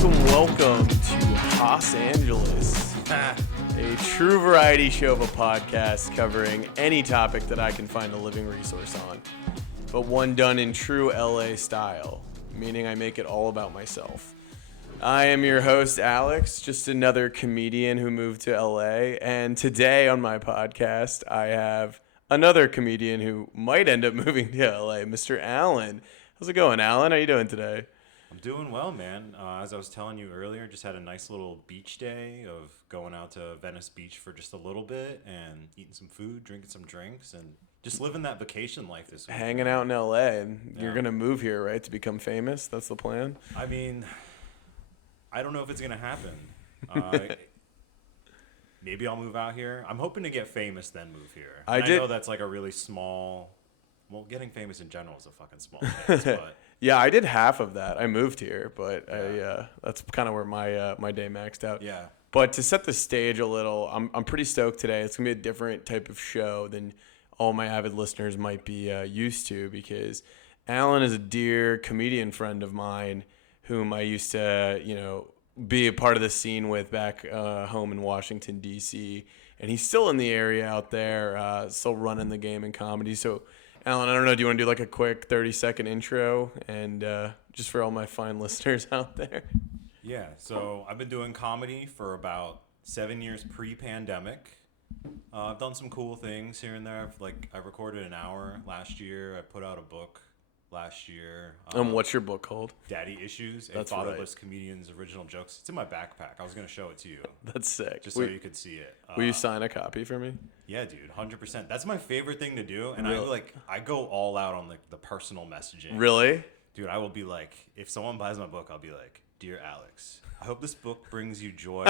Welcome to Los Angeles, a true variety show of a podcast covering any topic that I can find a living resource on, but one done in true LA style, meaning I make it all about myself. I am your host, Alex, just another comedian who moved to LA, and today on my podcast, I have another comedian who might end up moving to LA, Mr. Allan. How's it going, Allan? How you doing today? I'm doing well, man. As I was telling you earlier, just had a nice little beach day of going out to Venice Beach for just a little bit and eating some food, drinking some drinks, and just living that vacation life this week. Hanging out in LA, and you're going to move here, right, to become famous? That's the plan? I mean, I don't know if it's going to happen. Maybe I'll move out here. I'm hoping to get famous, then move here. I know that's like a really small... Well, getting famous in general is a fucking small chance, but... Yeah, I did half of that. I moved here, but that's kind of where my day maxed out. Yeah. But to set the stage a little, I'm pretty stoked today. It's gonna be a different type of show than all my avid listeners might be used to, because Allan is a dear comedian friend of mine whom I used to, be a part of the scene with back home in Washington, D.C. And he's still in the area out there, still running the game in comedy. So, Allan, I don't know, do you want to do like a quick 30-second intro and just for all my fine listeners out there? Yeah, so I've been doing comedy for about 7 years pre-pandemic. I've done some cool things here and there. I recorded an hour last year. I put out a book last year. What's your book called? Daddy Issues, a That's Fatherless Comedian's Original Jokes. It's in my backpack. I was going to show it to you. That's sick. Just so you could see it. Will you sign a copy for me? Yeah, dude, 100%. That's my favorite thing to do. And Really? I go all out on the personal messaging. Really? Dude, I will be like, if someone buys my book, I'll be like, Dear Alex, I hope this book brings you joy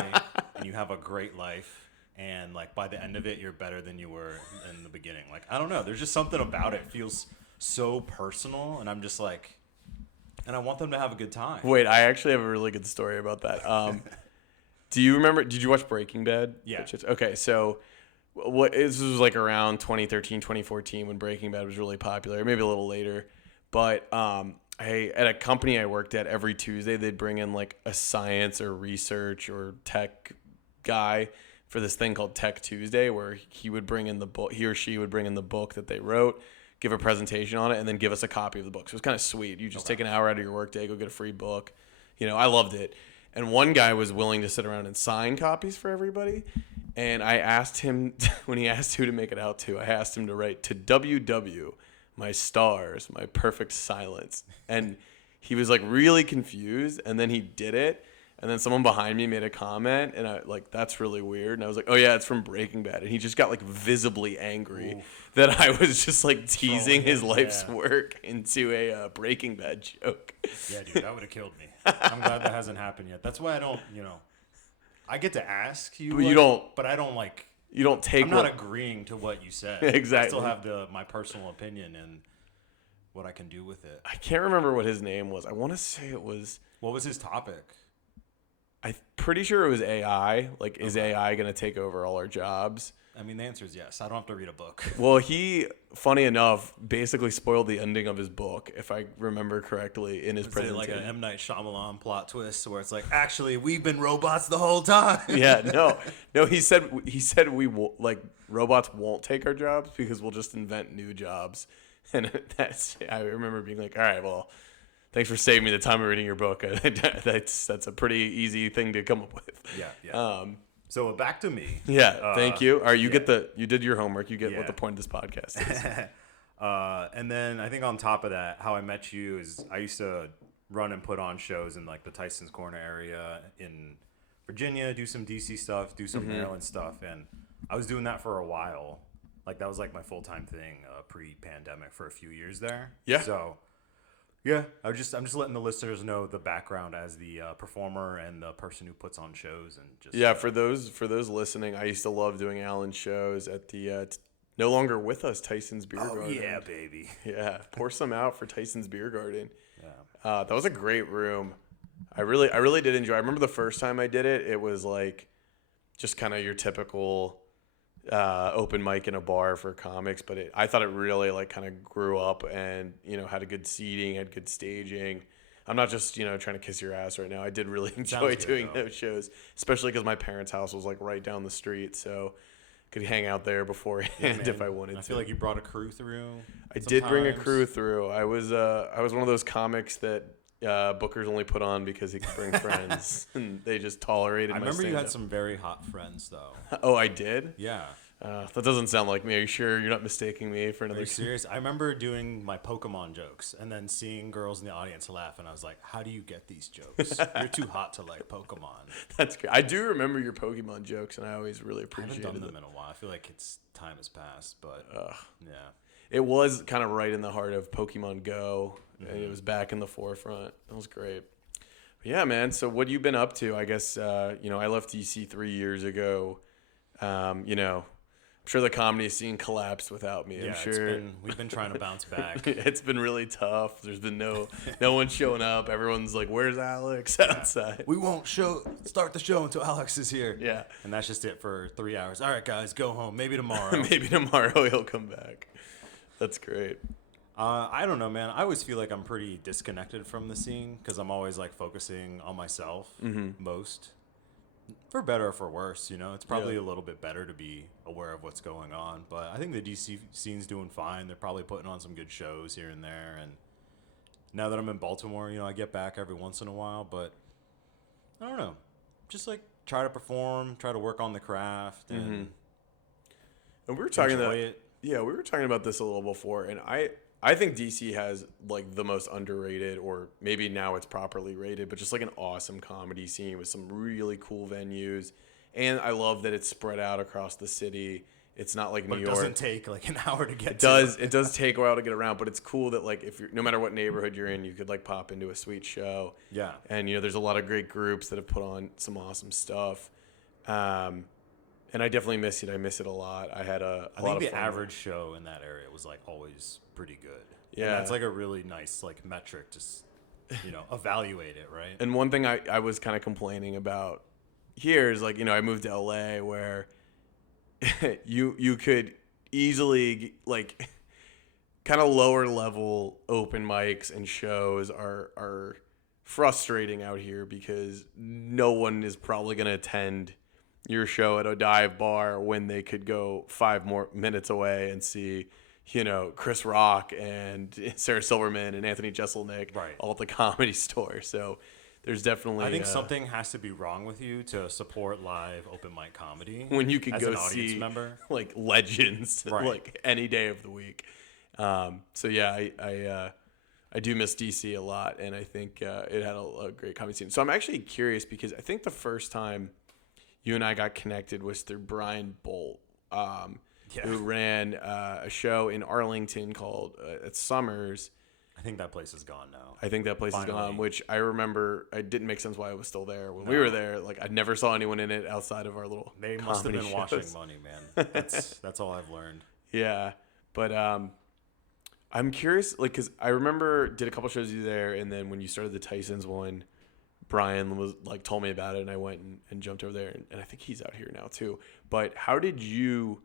and you have a great life. And by the end of it, you're better than you were in the beginning. I don't know. There's just something about it. It feels so personal. And I'm just and I want them to have a good time. Wait, I actually have a really good story about that. Do you remember, did you watch Breaking Bad? Yeah. Okay, so this was around 2013, 2014 when Breaking Bad was really popular, maybe a little later. But at a company I worked at, every Tuesday they'd bring in a science or research or tech guy for this thing called Tech Tuesday, where he or she would bring in the book that they wrote, give a presentation on it, and then give us a copy of the book. So it was kind of sweet. You just take an hour out of your workday, go get a free book. I loved it. And one guy was willing to sit around and sign copies for everybody. And I asked him, when he asked who to make it out to, I asked him to write to WW, my stars, my perfect silence. And he was really confused. And then he did it. And then someone behind me made a comment, and I that's really weird. And I was like, oh yeah, it's from Breaking Bad. And he just got visibly angry that I was just teasing his life's work into a Breaking Bad joke. Yeah, dude, that would have killed me. I'm glad that hasn't happened yet. That's why I don't, I get to ask you, but you don't. But I don't You don't take. I'm not agreeing to what you said. Exactly. I still have my personal opinion and what I can do with it. I can't remember what his name was. I want to say it was. What was his topic? I'm pretty sure it was AI. Is AI going to take over all our jobs? I mean, the answer is yes. I don't have to read a book. Well, he, funny enough, basically spoiled the ending of his book, if I remember correctly, in his presentation. Like an M. Night Shyamalan plot twist where it's actually, we've been robots the whole time. Yeah, no. He said we will, robots won't take our jobs because we'll just invent new jobs, and I remember being all right, well, thanks for saving me the time of reading your book. That's a pretty easy thing to come up with. Yeah. So back to me. Yeah. Thank you. All right. You did your homework. You get what the point of this podcast is. And then I think on top of that, how I met you is I used to run and put on shows in the Tyson's Corner area in Virginia, do some DC stuff, do some Maryland stuff. And I was doing that for a while. That was my full-time thing pre-pandemic for a few years there. Yeah. So yeah, I'm just letting the listeners know the background as the performer and the person who puts on shows and just. For those listening, I used to love doing Allan's shows at the no longer with us Tyson's Beer Garden. Oh yeah, baby. Yeah, pour some out for Tyson's Beer Garden. Yeah, that was a great room. I really did enjoy. I remember the first time I did it. It was just kind of your typical open mic in a bar for comics, but I thought it really kind of grew up and had a good seating, had good staging. I'm not just, trying to kiss your ass right now. I did really enjoy Sounds good, doing though. those shows, especially because my parents' house was like right down the street. So could hang out there beforehand if I wanted to. I feel like you brought a crew through. I did bring a sometimes. crew through. I was one of those comics that bookers only put on because he could bring friends, and they just tolerated I my remember you stand-up. had some very hot friends, though. Oh, I did? Yeah. That doesn't sound like me. Are you sure you're not mistaking me for Are another? you serious? I remember doing my Pokemon jokes and then seeing girls in the audience laugh, and I was like, how do you get these jokes? You're too hot to like Pokemon. That's great. I do remember your Pokemon jokes, and I always really I haven't appreciated done them them. in a while. I feel like time has passed, but yeah. It was kind of right in the heart of Pokemon Go, and it was back in the forefront. That was great. But yeah, man. So what have you been up to? I guess I left DC 3 years ago. I'm sure the comedy scene collapsed without me. Yeah, I'm sure we've been trying to bounce back. it's been really tough. There's been no one showing up. Everyone's like, "Where's Alex?" outside. We won't start the show until Alex is here. Yeah. And that's just it for 3 hours. All right, guys, go home. Maybe tomorrow. Maybe tomorrow he'll come back. That's great. I don't know, man. I always feel like I'm pretty disconnected from the scene because I'm always like focusing on myself most. For better or for worse, it's probably a little bit better to be aware of what's going on. But I think the DC scene's doing fine. They're probably putting on some good shows here and there. And now that I'm in Baltimore, I get back every once in a while. But I don't know. Just like try to perform, try to work on the craft, and we were talking enjoy about it. Yeah, we were talking about this a little before, and I think DC has like the most underrated, or maybe now it's properly rated, but just like an awesome comedy scene with some really cool venues. And I love that it's spread out across the city. It's not like But New it York. doesn't take like an hour to get It does take a while to get around, but it's cool that like if you're no matter what neighborhood you're in, you could like pop into a sweet show. Yeah. And there's a lot of great groups that have put on some awesome stuff. And I definitely miss it. I miss it a lot. I had a I lot think of the fun. average show in that area was like always pretty good. Yeah. And that's like a really nice like metric to evaluate it, right? And one thing I was kind of complaining about here is like, I moved to LA where you could easily like kind of lower level open mics and shows are frustrating out here because no one is probably going to attend your show at a dive bar when they could go 5 more minutes away and see Chris Rock and Sarah Silverman and Anthony Jeselnik all at the Comedy Store. So there's definitely I think something has to be wrong with you to support live open mic comedy when you could as go an audience see member. like legends Right. like any day of the week. So yeah, I do miss DC a lot, and I think it had a great comedy scene. So I'm actually curious because I think the first time you and I got connected was through Brian Bolt, who ran a show in Arlington called at Summers. I think that place is gone now. I think that place is Finally. gone, which I remember. It didn't make sense why it was still there when we were there. Like I never saw anyone in it outside of our little. They must have been comedy washing shows. money, man. That's all I've learned. Yeah, but I'm curious, like, cause I remember did a couple shows with you there, and then when you started the Tyson's one, Brian was like told me about it, and I went and jumped over there, and I think he's out here now too. But how did you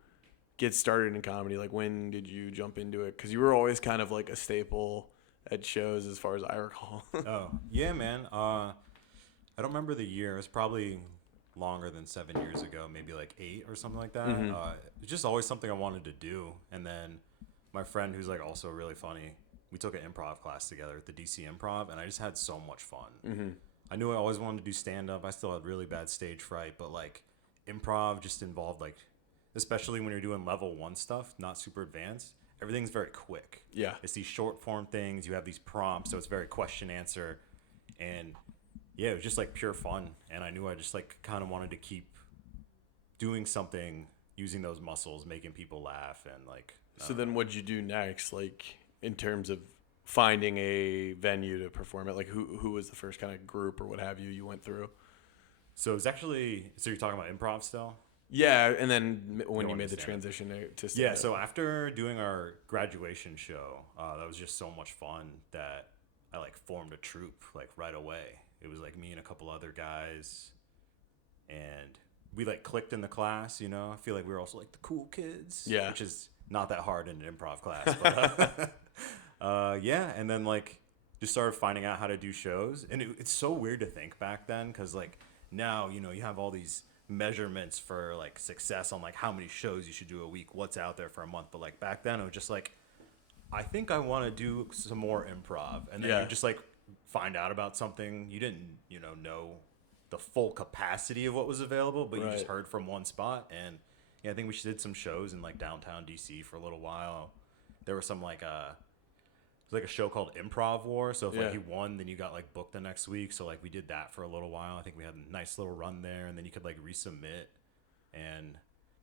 get started in comedy? Like, when did you jump into it? Because you were always kind of like a staple at shows, as far as I recall. Oh yeah, man. I don't remember the year. It was probably longer than 7 years ago, maybe like 8 or something like that. It was just always something I wanted to do, and then my friend, who's like also really funny, we took an improv class together at the DC Improv, and I just had so much fun. I knew I always wanted to do stand-up. I still had really bad stage fright, but like improv just involved like, especially when you're doing level 1 stuff, not super advanced, everything's very quick. Yeah. It's these short form things. You have these prompts, so it's very question answer. And yeah, it was just like pure fun. And I knew I just like kind of wanted to keep doing something using those muscles, making people laugh. And like, So then what'd you do next? Like, in terms of finding a venue to perform at, like who was the first kind of group or what have you went through? so it's actually, so you're talking about improv still? Yeah, and then when you Going made to the stand-up. transition to Yeah, stand-up. so after doing our graduation show, that was just so much fun that I like formed a troupe like right away. It was like me and a couple other guys, and we like clicked in the class. I feel like we were also like the cool kids. Yeah. which is not that hard in an improv class. But yeah, and then like just started finding out how to do shows. And it's so weird to think back then, because like now, you know, you have all these measurements for like success on like how many shows you should do a week, what's out there for a month. But like back then, it was just like, I think I want to do some more improv. And then you just like find out about something you didn't, you know the full capacity of what was available, but you just heard from one spot. And yeah, I think we did some shows in like downtown DC for a little while. There was some like it was like a show called Improv War. So if like you won, then you got like booked the next week. So like we did that for a little while. I think we had a nice little run there, and then you could like resubmit, and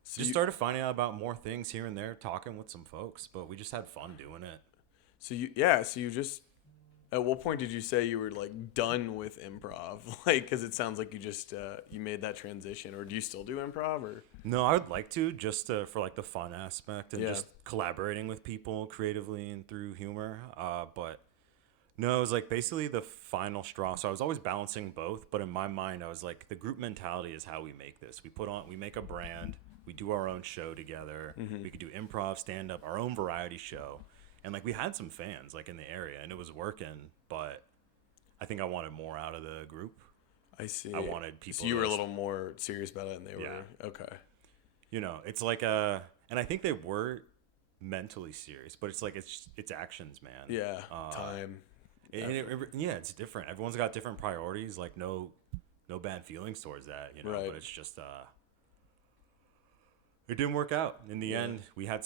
so just started finding out about more things here and there, talking with some folks. But we just had fun doing it. So you just, at what point did you say you were like done with improv? Like, because it sounds like you just you made that transition, or do you still do improv? Or no, I would like to, just for like the fun aspect and just collaborating with people creatively and through humor. But no, it was like basically the final straw. So I was always balancing both, but in my mind, I was like, the group mentality is how we make this. We make a brand, we do our own show together. We could do improv, stand up, our own variety show. And like we had some fans like in the area, and it was working, but I think I wanted more out of the group. I see. I wanted people. So you were a little more serious about it, and they were okay. You know, it's like and I think they were mentally serious, but it's like it's actions, man. Yeah, time. It's different. Everyone's got different priorities. Like no bad feelings towards that, you know. Right. But it's just it didn't work out in the end. We did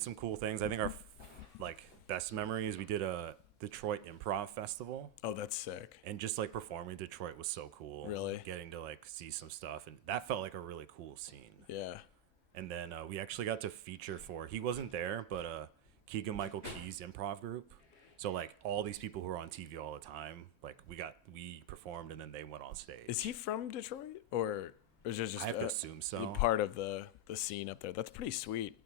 some cool things. I think our like best memories, we did a Detroit Improv Festival. Oh, that's sick. And just like performing in Detroit was so cool. Really? Getting to like see some stuff, and that felt like a really cool scene. Yeah. And then we actually got to feature he wasn't there, but Keegan Michael Key's improv group. So like all these people who are on TV all the time, like we performed, and then they went on stage. Is he from Detroit, or is it just I have to assume so. Part of the scene up there? That's pretty sweet.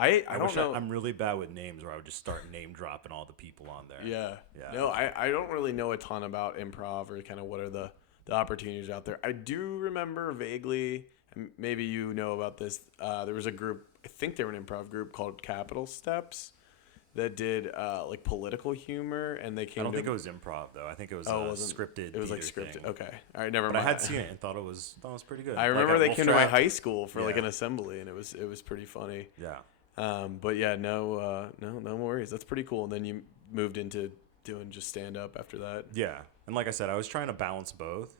I don't know. I'm really bad with names, where I would just start name dropping all the people on there. Yeah. No, I don't really know a ton about improv, or kind of what are the opportunities out there. I do remember vaguely, and maybe you know about this, there was a group, I think they were an improv group called Capital Steps, that did like political humor, and they came. I don't think it was improv though. I think it was scripted. It was like scripted. Thing. Okay, all right, never mind. But I had seen it and thought it was pretty good. I remember they came to my high school for like an assembly, and it was pretty funny. Yeah. But yeah, no worries. That's pretty cool. And then you moved into doing just stand up after that. Yeah, and like I said, I was trying to balance both.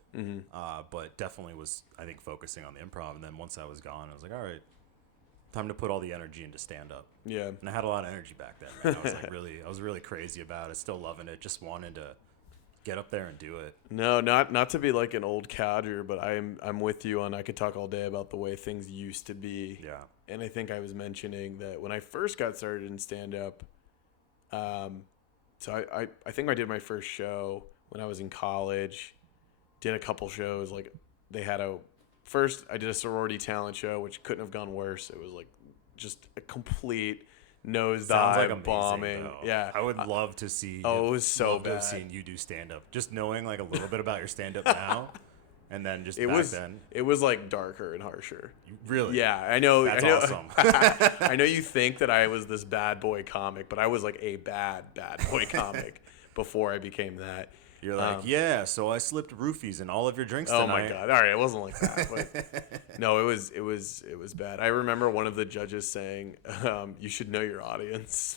But definitely was, I think, focusing on the improv. And then once I was gone, I was like, all right, time to put all the energy into stand up. Yeah. And I had a lot of energy back then. Man. I was like I was really crazy about it. Still loving it. Just wanted to get up there and do it. No, not to be like an old codger, but I'm with you on. I could talk all day about the way things used to be. Yeah. And I think I was mentioning that when I first got started in stand up, so I think I did my first show when I was in college. Did a couple shows. Like they had first I did a sorority talent show, which couldn't have gone worse. It was like just a complete nosedive, like bombing. Though. Yeah, I would love to see. Oh, it was so bad. To have seen you do stand up. Just knowing like a little bit about your stand up now, and then just then it was like darker and harsher. Really? Yeah, I know. That's awesome. I know you think that I was this bad boy comic, but I was like a bad boy comic before I became that. You're like, so I slipped roofies in all of your drinks tonight. Oh my god! All right, it wasn't like that. But no, it was bad. I remember one of the judges saying, "You should know your audience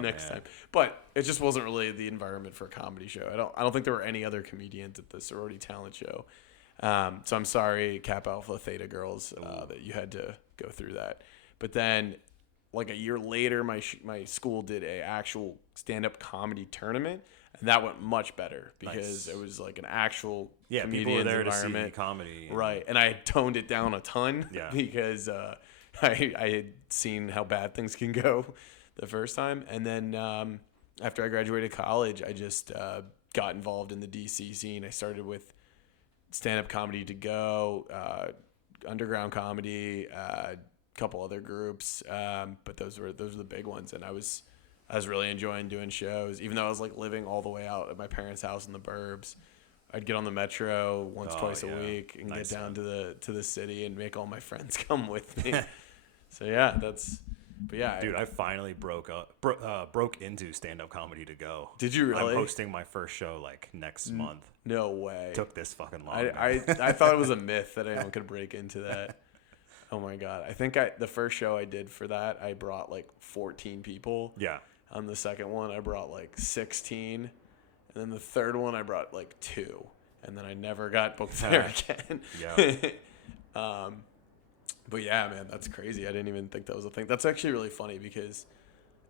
next time." But it just wasn't really the environment for a comedy show. I don't think there were any other comedians at the sorority talent show. So I'm sorry, Kappa Alpha Theta girls, that you had to go through that. But then, like a year later, my school did a actual stand-up comedy tournament. And that went much better because it was like an actual comedian's environment. To see comedy. Right. And I had toned it down a ton because I had seen how bad things can go the first time. And then after I graduated college, I just got involved in the DC scene. I started with stand-up comedy to go, underground comedy, a couple other groups. But those were the big ones. And I was really enjoying doing shows, even though I was like living all the way out at my parents' house in the burbs. I'd get on the metro twice a week and get down to the city and make all my friends come with me. So yeah, But yeah, Dude, I finally broke into stand-up comedy to go. Did you really? I'm hosting my first show like next month. No way. Took this fucking long. I thought it was a myth that anyone could break into that. Oh my god. I think the first show I did for that, I brought like 14 people. Yeah. On the second one, I brought like 16. And then the third one, I brought like 2. And then I never got booked there again. Yeah. But yeah, man, that's crazy. I didn't even think that was a thing. That's actually really funny because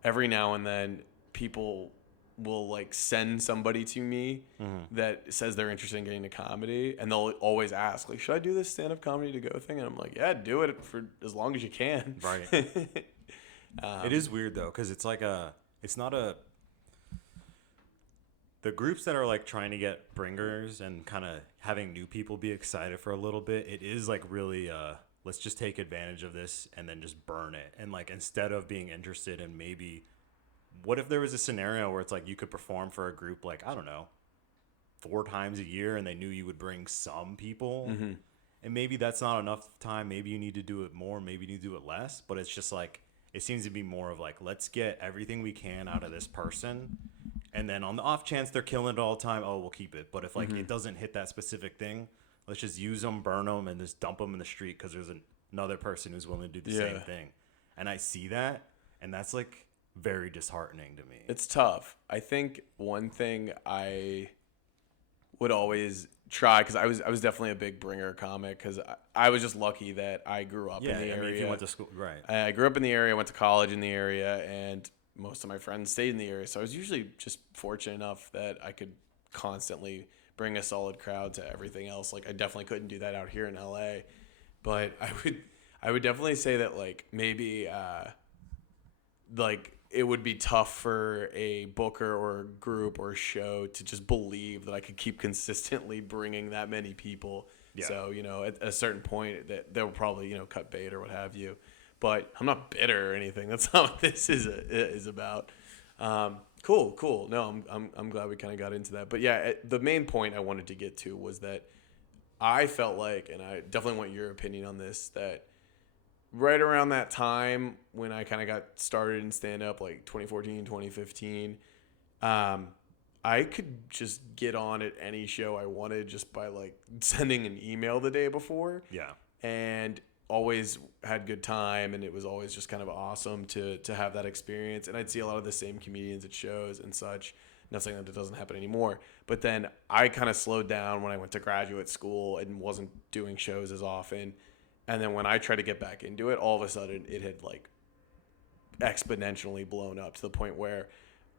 every now and then people will like send somebody to me that says they're interested in getting into comedy, and they'll always ask like, should I do this stand-up comedy to go thing? And I'm like, yeah, do it for as long as you can. Right. It is weird though, because it's like it's not a, the groups that are like trying to get bringers and kind of having new people be excited for a little bit, it is like really let's just take advantage of this and then just burn it. And like, instead of being interested in maybe, what if there was a scenario where it's like you could perform for a group like, I don't know, 4 times a year, and they knew you would bring some people, and maybe that's not enough time. Maybe you need to do it more, maybe you need to do it less. But it's just like, it seems to be more of like, let's get everything we can out of this person, and then on the off chance they're killing it all the time, oh, we'll keep it. But if like it doesn't hit that specific thing, let's just use them, burn them, and just dump them in the street because there's another person who's willing to do the same thing. And I see that, and that's like very disheartening to me. It's tough. I think one thing I would always try, because I was definitely a big bringer comic, because I was just lucky that I grew up in the area. If you went to school, right? I grew up in the area, went to college in the area, and most of my friends stayed in the area. So I was usually just fortunate enough that I could constantly bring a solid crowd to everything else. Like, I definitely couldn't do that out here in LA, but I would definitely say that like maybe like it would be tough for a booker or a group or a show to just believe that I could keep consistently bringing that many people. Yeah. So, you know, at a certain point that they'll probably, you know, cut bait or what have you. But I'm not bitter or anything. That's not what this is about. Cool. No, I'm glad we kind of got into that. But yeah, the main point I wanted to get to was that I felt like, and I definitely want your opinion on this, that right around that time when I kind of got started in stand-up, like 2014, 2015, I could just get on at any show I wanted just by like sending an email the day before. Yeah. And always had good time, and it was always just kind of awesome to have that experience. And I'd see a lot of the same comedians at shows and such. Not saying that it doesn't happen anymore, but then I kind of slowed down when I went to graduate school and wasn't doing shows as often. And then when I tried to get back into it, all of a sudden it had like exponentially blown up to the point where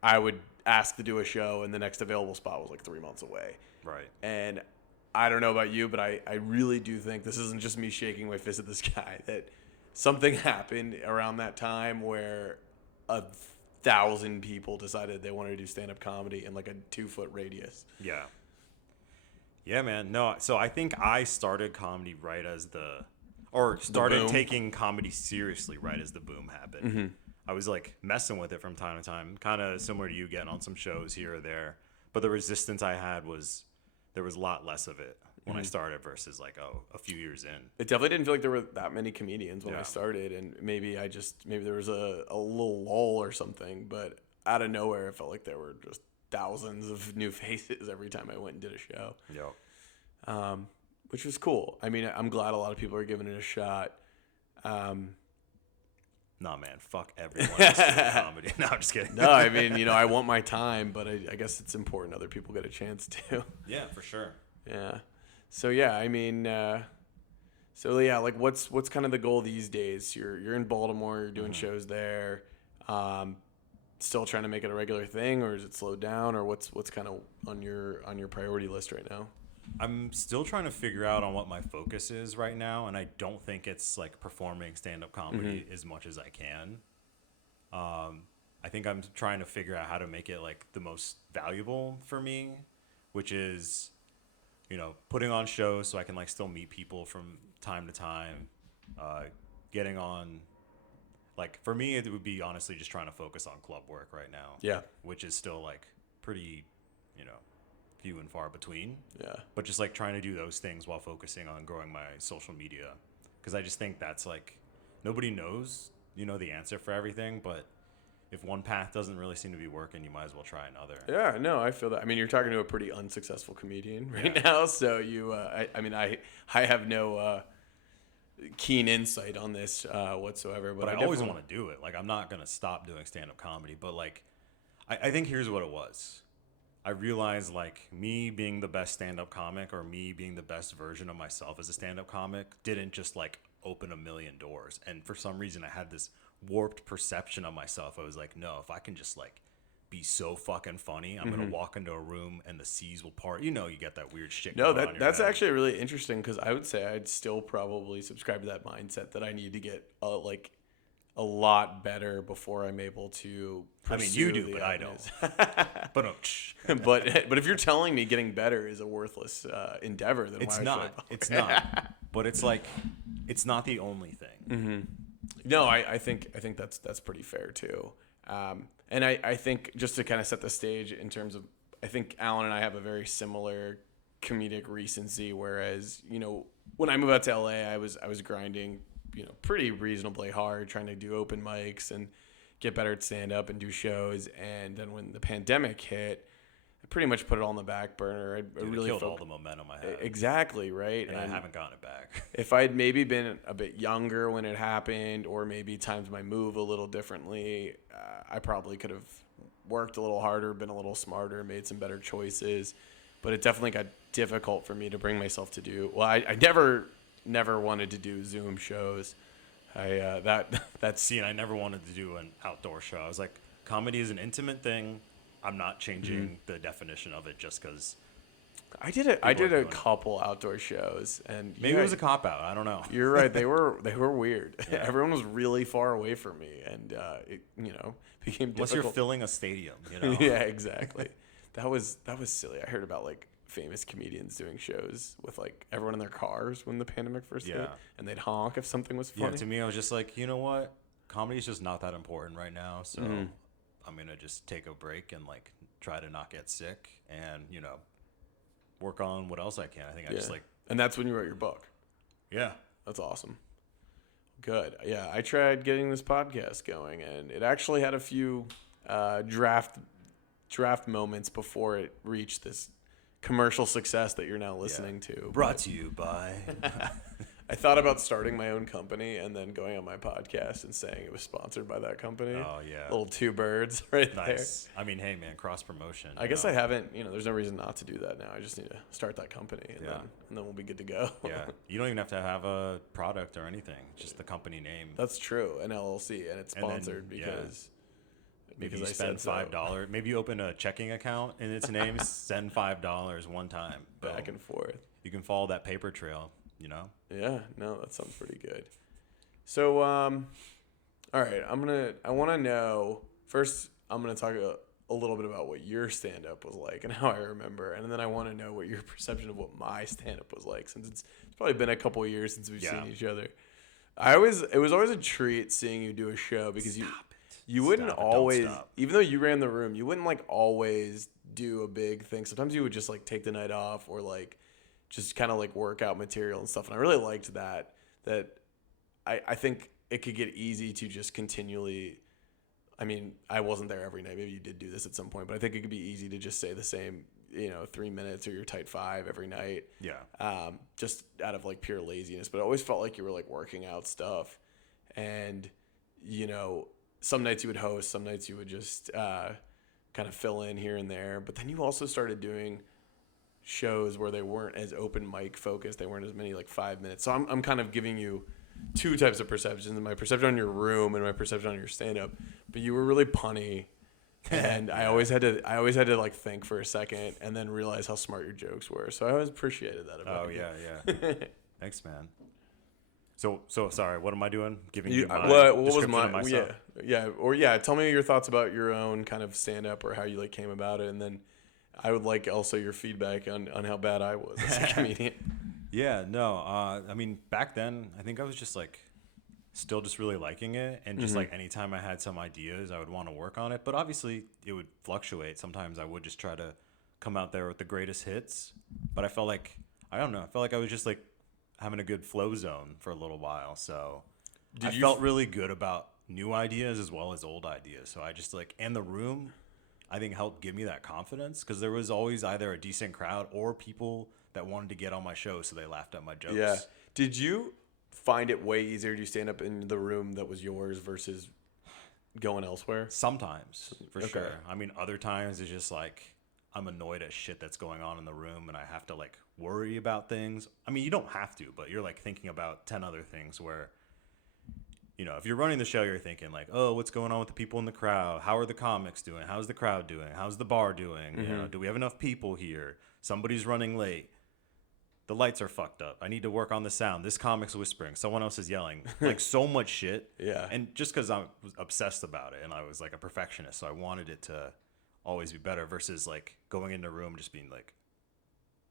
I would ask to do a show and the next available spot was like 3 months away. Right. And I don't know about you, but I really do think this isn't just me shaking my fist at this guy, that something happened around that time where 1,000 people decided they wanted to do stand-up comedy in like a 2-foot radius. Yeah. Yeah, man. No, so I think I started comedy right as started taking comedy seriously right as the boom happened. Mm-hmm. I was like messing with it from time to time, kind of similar to you, getting on some shows here or there. But the resistance I had was, there was a lot less of it when I started versus like, a few years in. It definitely didn't feel like there were that many comedians when I started, and maybe there was a little lull or something, but out of nowhere it felt like there were just thousands of new faces every time I went and did a show. Yeah. Which was cool. I mean, I'm glad a lot of people are giving it a shot. Nah, man, fuck everyone else doing comedy. No, I'm just kidding. No, I mean, you know, I want my time, but I guess it's important other people get a chance too. Yeah, for sure. Yeah. So yeah, I mean, like what's kind of the goal these days? You're in Baltimore, you're doing shows there. Still trying to make it a regular thing, or is it slowed down, or what's kind of on your priority list right now? I'm still trying to figure out on what my focus is right now, and I don't think it's like performing stand-up comedy as much as I can. I think I'm trying to figure out how to make it like the most valuable for me, which is, you know, putting on shows so I can like still meet people from time to time, getting on, like for me it would be honestly just trying to focus on club work right now. Yeah. Which is still like pretty, you know, few and far between. Yeah. But just like trying to do those things while focusing on growing my social media, because I just think that's like, nobody knows the answer for everything, but if one path doesn't really seem to be working, you might as well try another. Yeah, no, I feel that. I mean, you're talking to a pretty unsuccessful comedian right Yeah. now, so I have no keen insight on this whatsoever. But But I I always definitely want to do it. Like, I'm not gonna stop doing stand-up comedy, but like, I think here's what it was. I realized like me being the best stand-up comic or me being the best version of myself as a stand-up comic didn't just like open a million doors. And for some reason, I had this warped perception of myself. I was like, no, if I can just like be so fucking funny, I'm gonna walk into a room and the seas will part. You get that weird shit. No, going on in your that's head. actually really interesting because I would say I'd still probably subscribe to that mindset that I need to get a lot better before I'm able to. I mean, pursue you do, the but avenues. But but if you're telling me getting better is a worthless endeavor, then it's why not. should I? It's not. But it's like, it's not the only thing. No, I think that's pretty fair too. And I think just to kind of set the stage in terms of, I think Allan and I have a very similar comedic recency. Whereas when I moved out to LA, I was grinding pretty reasonably hard trying to do open mics and get better at stand up and do shows. And then when the pandemic hit, I pretty much put it all on the back burner. I Dude, really it killed all the momentum I had. Exactly, right? And I haven't gotten it back. If I'd maybe been a bit younger when it happened, or maybe timed my move a little differently, I probably could have worked a little harder, been a little smarter, made some better choices. But it definitely got difficult for me to bring myself to do. Well, I never wanted to do Zoom shows. See, and I never wanted to do an outdoor show. I was like, comedy is an intimate thing. I'm not changing the definition of it just because. I did a couple outdoor shows, and Maybe it was a cop out. I don't know. You're right. They were weird. Yeah. Everyone was really far away from me, and it became Unless difficult. you're filling a stadium, Yeah, exactly. That was silly. I heard about like famous comedians doing shows with like everyone in their cars when the pandemic first hit, and they'd honk if something was funny. Yeah, to me, I was just like, you know what? Comedy is just not that important right now, so I'm gonna just take a break and like try to not get sick and work on what else I can. I think I just like. And that's when you wrote your book. Yeah. That's awesome. Good. Yeah, I tried getting this podcast going, and it actually had a few draft moments before it reached this commercial success that you're now listening to. Brought to you by. I thought about starting my own company and then going on my podcast and saying it was sponsored by that company. Oh yeah. Little two birds right Nice. there. I mean, hey man, cross promotion. I guess I haven't. There's no reason not to do that now. I just need to start that company, and then we'll be good to go. Yeah. You don't even have to have a product or anything. Just the company name. That's true. An LLC, and it's sponsored because. Maybe you I spend said $5. Maybe you open a checking account in its name, send $5 one time. Back and forth. You can follow that paper trail, Yeah, no, that sounds pretty good. So, all right, I want to know, first, I'm going to talk a little bit about what your stand-up was like and how I remember, and then I want to know what your perception of what my stand-up was like, since it's probably been a couple of years since we've seen each other. It was always a treat seeing you do a show because you wouldn't always, even though you ran the room, you wouldn't like always do a big thing. Sometimes you would just like take the night off or like just kind of like work out material and stuff. And I really liked that I think it could get easy to just continually, I mean, I wasn't there every night. Maybe you did do this at some point, but I think it could be easy to just say the same, 3 minutes or your tight 5 every night. Yeah. Just out of like pure laziness, but it always felt like you were like working out stuff. And, some nights you would host, some nights you would just kind of fill in here and there. But then you also started doing shows where they weren't as open mic focused. They weren't as many like 5 minutes. So I'm kind of giving you two types of perceptions: my perception on your room and my perception on your stand up. But you were really punny, and I always had to like think for a second and then realize how smart your jokes were. So I always appreciated that about you. Yeah. Thanks, man. So sorry. What am I doing? Giving you my what was description my of myself? Tell me your thoughts about your own kind of stand up or how you like came about it, and then I would like also your feedback on how bad I was as a comedian. Yeah, no. I mean, back then, I think I was just like still just really liking it, and just like anytime I had some ideas, I would want to work on it. But obviously, it would fluctuate. Sometimes I would just try to come out there with the greatest hits, but I felt like I was just like having a good flow zone for a little while. So I felt really good about new ideas as well as old ideas. So I just like, and the room, I think helped give me that confidence because there was always either a decent crowd or people that wanted to get on my show, so they laughed at my jokes. Yeah. Did you find it way easier to stand up in the room that was yours versus going elsewhere? Sometimes, for Okay. sure. I mean, other times it's just like I'm annoyed at shit that's going on in the room and I have to like worry about things. I mean, you don't have to, but you're like thinking about 10 other things where, you know, if you're running the show, you're thinking like, oh, what's going on with the people in the crowd? How are the comics doing? How's the crowd doing? How's the bar doing? You know, do we have enough people here? Somebody's running late. The lights are fucked up. I need to work on the sound. This comic's whispering. Someone else is yelling. Like so much shit. Yeah. And just because I was obsessed about it and I was like a perfectionist, so I wanted it to always be better versus like going into a room and just being like,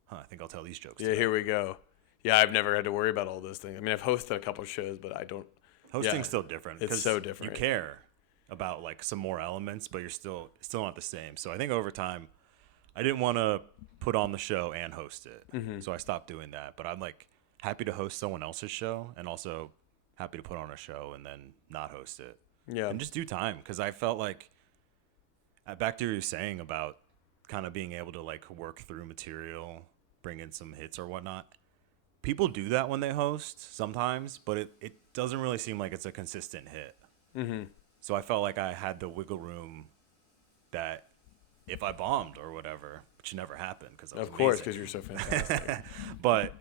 I think I'll tell these jokes. Yeah, today. here we go. Yeah, I've never had to worry about all those things. I mean, I've hosted a couple shows, but I don't. Hosting's still different. It's so different. You care about like some more elements, but you're still not the same. So I think over time, I didn't want to put on the show and host it. So I stopped doing that. But I'm like happy to host someone else's show and also happy to put on a show and then not host it. Yeah. And just do time because I felt like back to what you were saying about kind of being able to like work through material, bring in some hits or whatnot. People do that when they host sometimes, but it doesn't really seem like it's a consistent hit. So I felt like I had the wiggle room that if I bombed or whatever, which never happened because Of course, because you're so fantastic. but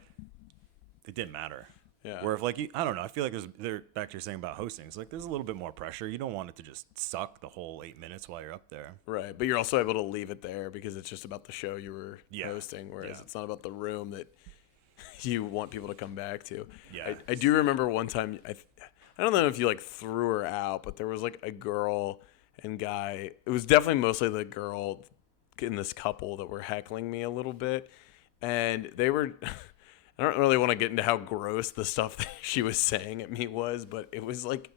it didn't matter. Yeah. Where if like I don't know, I feel like there's back to your saying about hosting. It's like there's a little bit more pressure. You don't want it to just suck the whole 8 minutes while you're up there. Right, but you're also able to leave it there because it's just about the show you were Yeah. hosting, whereas Yeah. it's not about the room that you want people to come back to. Yeah. I do remember one time, I don't know if you like threw her out, but there was like a girl and guy. It was definitely mostly the girl in this couple that were heckling me a little bit, and they were. I don't really want to get into how gross the stuff that she was saying at me was, but it was like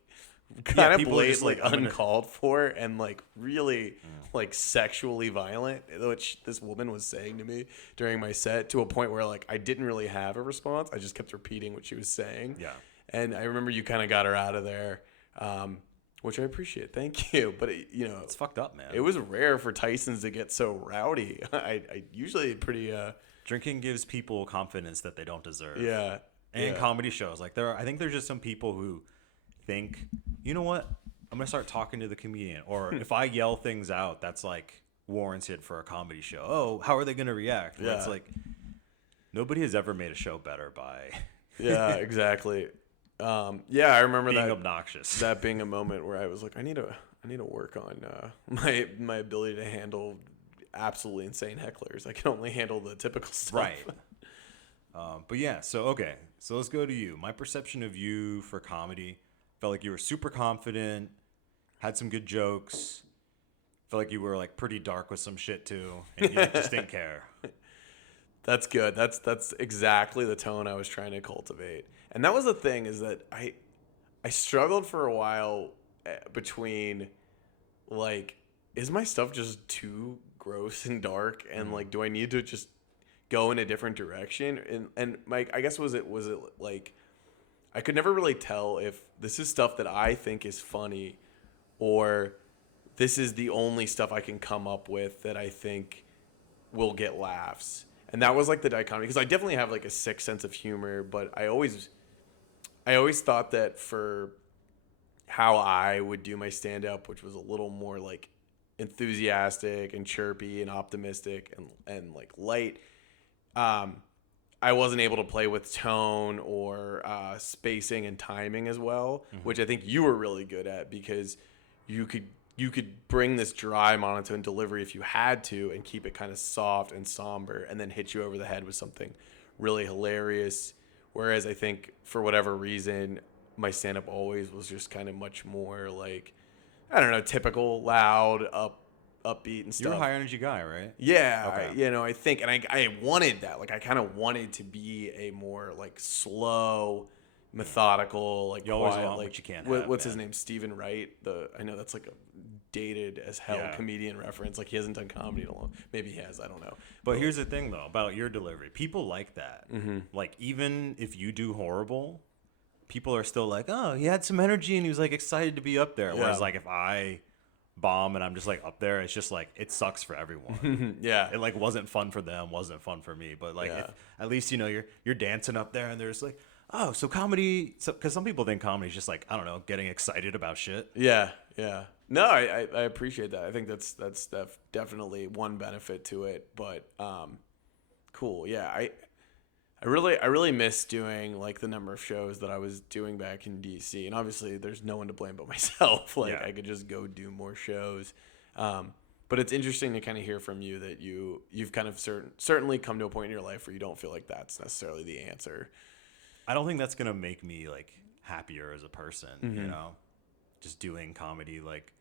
kind of people are just blatantly like, I'm gonna- uncalled for and like really like sexually violent, which this woman was saying to me during my set to a point where like I didn't really have a response. I just kept repeating what she was saying. Yeah. And I remember you kind of got her out of there, which I appreciate. Thank you. But It's fucked up, man. it was rare for Tyson's to get so rowdy. I usually pretty Drinking gives people confidence that they don't deserve. yeah. And yeah. comedy shows, like I think there's just some people who think, you know what, I'm gonna start talking to the comedian, or if I yell things out, that's like warranted for a comedy show. Oh, how are they gonna react? Well, it's Yeah. like nobody has ever made a show better by Yeah, exactly. I remember being that obnoxious. that being a moment where I was like, I need to work on my ability to handle absolutely insane hecklers. I can only handle the typical stuff. Right. But yeah, so let's go to you. My perception of you for comedy, felt like you were super confident, had some good jokes, felt like you were like pretty dark with some shit too, and you just didn't care. That's good. That's exactly the tone I was trying to cultivate. And that was the thing, is that I struggled for a while between like, is my stuff just too gross and dark, and like, do I need to just go in a different direction? And Mike, I guess was it like, I could never really tell if this is stuff that I think is funny, or this is the only stuff I can come up with that I think will get laughs. And that was like the dichotomy, because I definitely have like a sick sense of humor, but I always thought that for how I would do my stand-up, which was a little more like enthusiastic and chirpy and optimistic and like light, I wasn't able to play with tone or spacing and timing as well, which I think you were really good at, because you could bring this dry monotone delivery if you had to, and keep it kind of soft and somber, and then hit you over the head with something really hilarious. Whereas I think for whatever reason, my stand-up always was just kind of much more like, I don't know, typical, loud, upbeat and stuff. You're a high energy guy, right? Yeah, Okay. I think, and I wanted that. Like, I kind of wanted to be a more like slow, methodical, like You always quiet, want like what you can't what- have, what's his man. name? Stephen Wright. I know that's like a dated as hell Yeah. comedian reference. Like, he hasn't done comedy in a long. Maybe he has. I don't know. But here's the thing, though, about your delivery. People like that. Like, even if you do horrible, people are still like, oh, he had some energy and he was like excited to be up there. Yeah. Whereas like if I bomb and I'm just like up there, it's just like it sucks for everyone. Yeah. It like wasn't fun for them, wasn't fun for me. But like if, at least you're dancing up there and they're just like, oh, so comedy. So because some people think comedy is just like, I don't know, getting excited about shit. Yeah. Yeah. No, I appreciate that. I think that's definitely one benefit to it. But cool. Yeah. I really miss doing like the number of shows that I was doing back in DC, and obviously there's no one to blame but myself. Like I could just go do more shows. But it's interesting to kind of hear from you that you've kind of certainly come to a point in your life where you don't feel like that's necessarily the answer. I don't think that's gonna make me like happier as a person. You know, just doing comedy like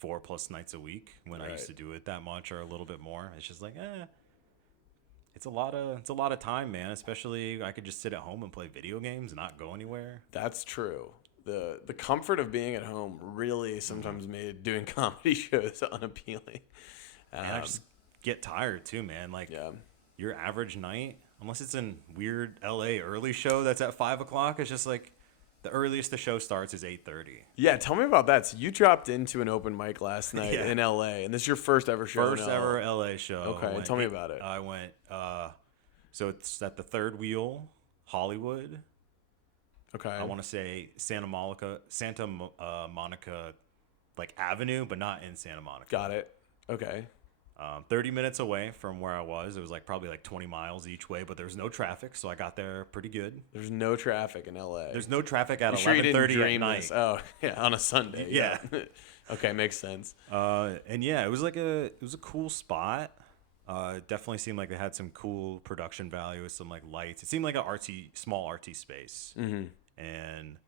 4+ nights a week when I used to do it that much or a little bit more. It's just like It's a lot of time, man. Especially I could just sit at home and play video games and not go anywhere. That's true. The comfort of being at home really sometimes made doing comedy shows unappealing. And I just get tired too, man. Like your average night, unless it's a weird LA early show that's at 5:00, it's just like the earliest the show starts is 8:30. Yeah, tell me about that. So you dropped into an open mic last night in LA, and this is your first ever show. First ever LA show. Okay, tell me about it. I went. So it's at the Third Wheel, Hollywood. Okay. I want to say Santa Monica, like Avenue, but not in Santa Monica. Got it. Okay. 30 minutes away from where I was. It was like probably like 20 miles each way, but there was no traffic, so I got there pretty good. There's no traffic in LA. There's no traffic at 11:30 sure at night. This? Oh, yeah, on a Sunday. Yeah. Okay, makes sense. And yeah, it was a cool spot. Definitely seemed like they had some cool production value with some like lights. It seemed like small artsy space. Mm-hmm. And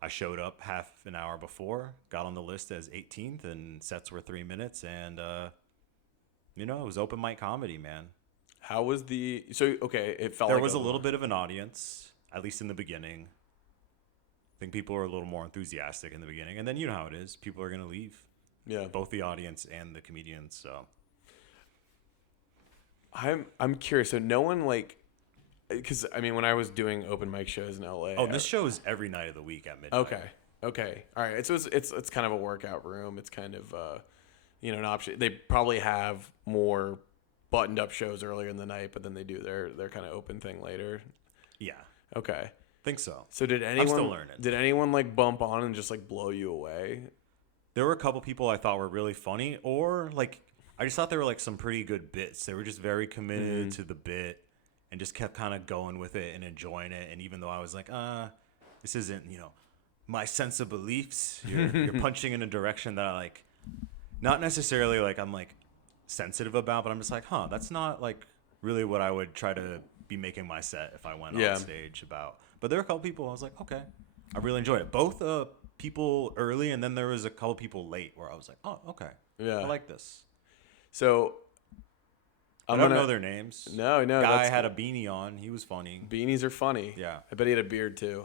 I showed up half an hour before, got on the list as 18th, and sets were 3 minutes, and it was open mic comedy, man. How was it felt there was a little bit of an audience, at least in the beginning. I think people were a little more enthusiastic in the beginning, and then you know how it is. People are going to leave. Yeah. Both the audience and the comedians, so. I'm curious. So no one because I mean when I was doing open mic shows in LA. Oh, this show is every night of the week at midnight. Okay. All right. So it's kind of a workout room. It's kind of an option. They probably have more buttoned up shows earlier in the night, but then they do their kind of open thing later. Yeah. Okay. Think so. So did anyone? I'm still learning. Did anyone like bump on and just like blow you away? There were a couple people I thought were really funny, or like. I just thought they were like some pretty good bits. They were just very committed to the bit and just kept kind of going with it and enjoying it. And even though I was like, this isn't, my sense of beliefs, you're punching in a direction that I like, not necessarily like I'm like sensitive about, but I'm just like, that's not like really what I would try to be making my set if I went on stage about. But there were a couple people I was like, okay, I really enjoyed it. Both people early, and then there was a couple people late where I was like, oh, okay, I like this. So I don't know their names. No. Guy had a beanie on. He was funny. Beanies are funny. Yeah. I bet he had a beard too.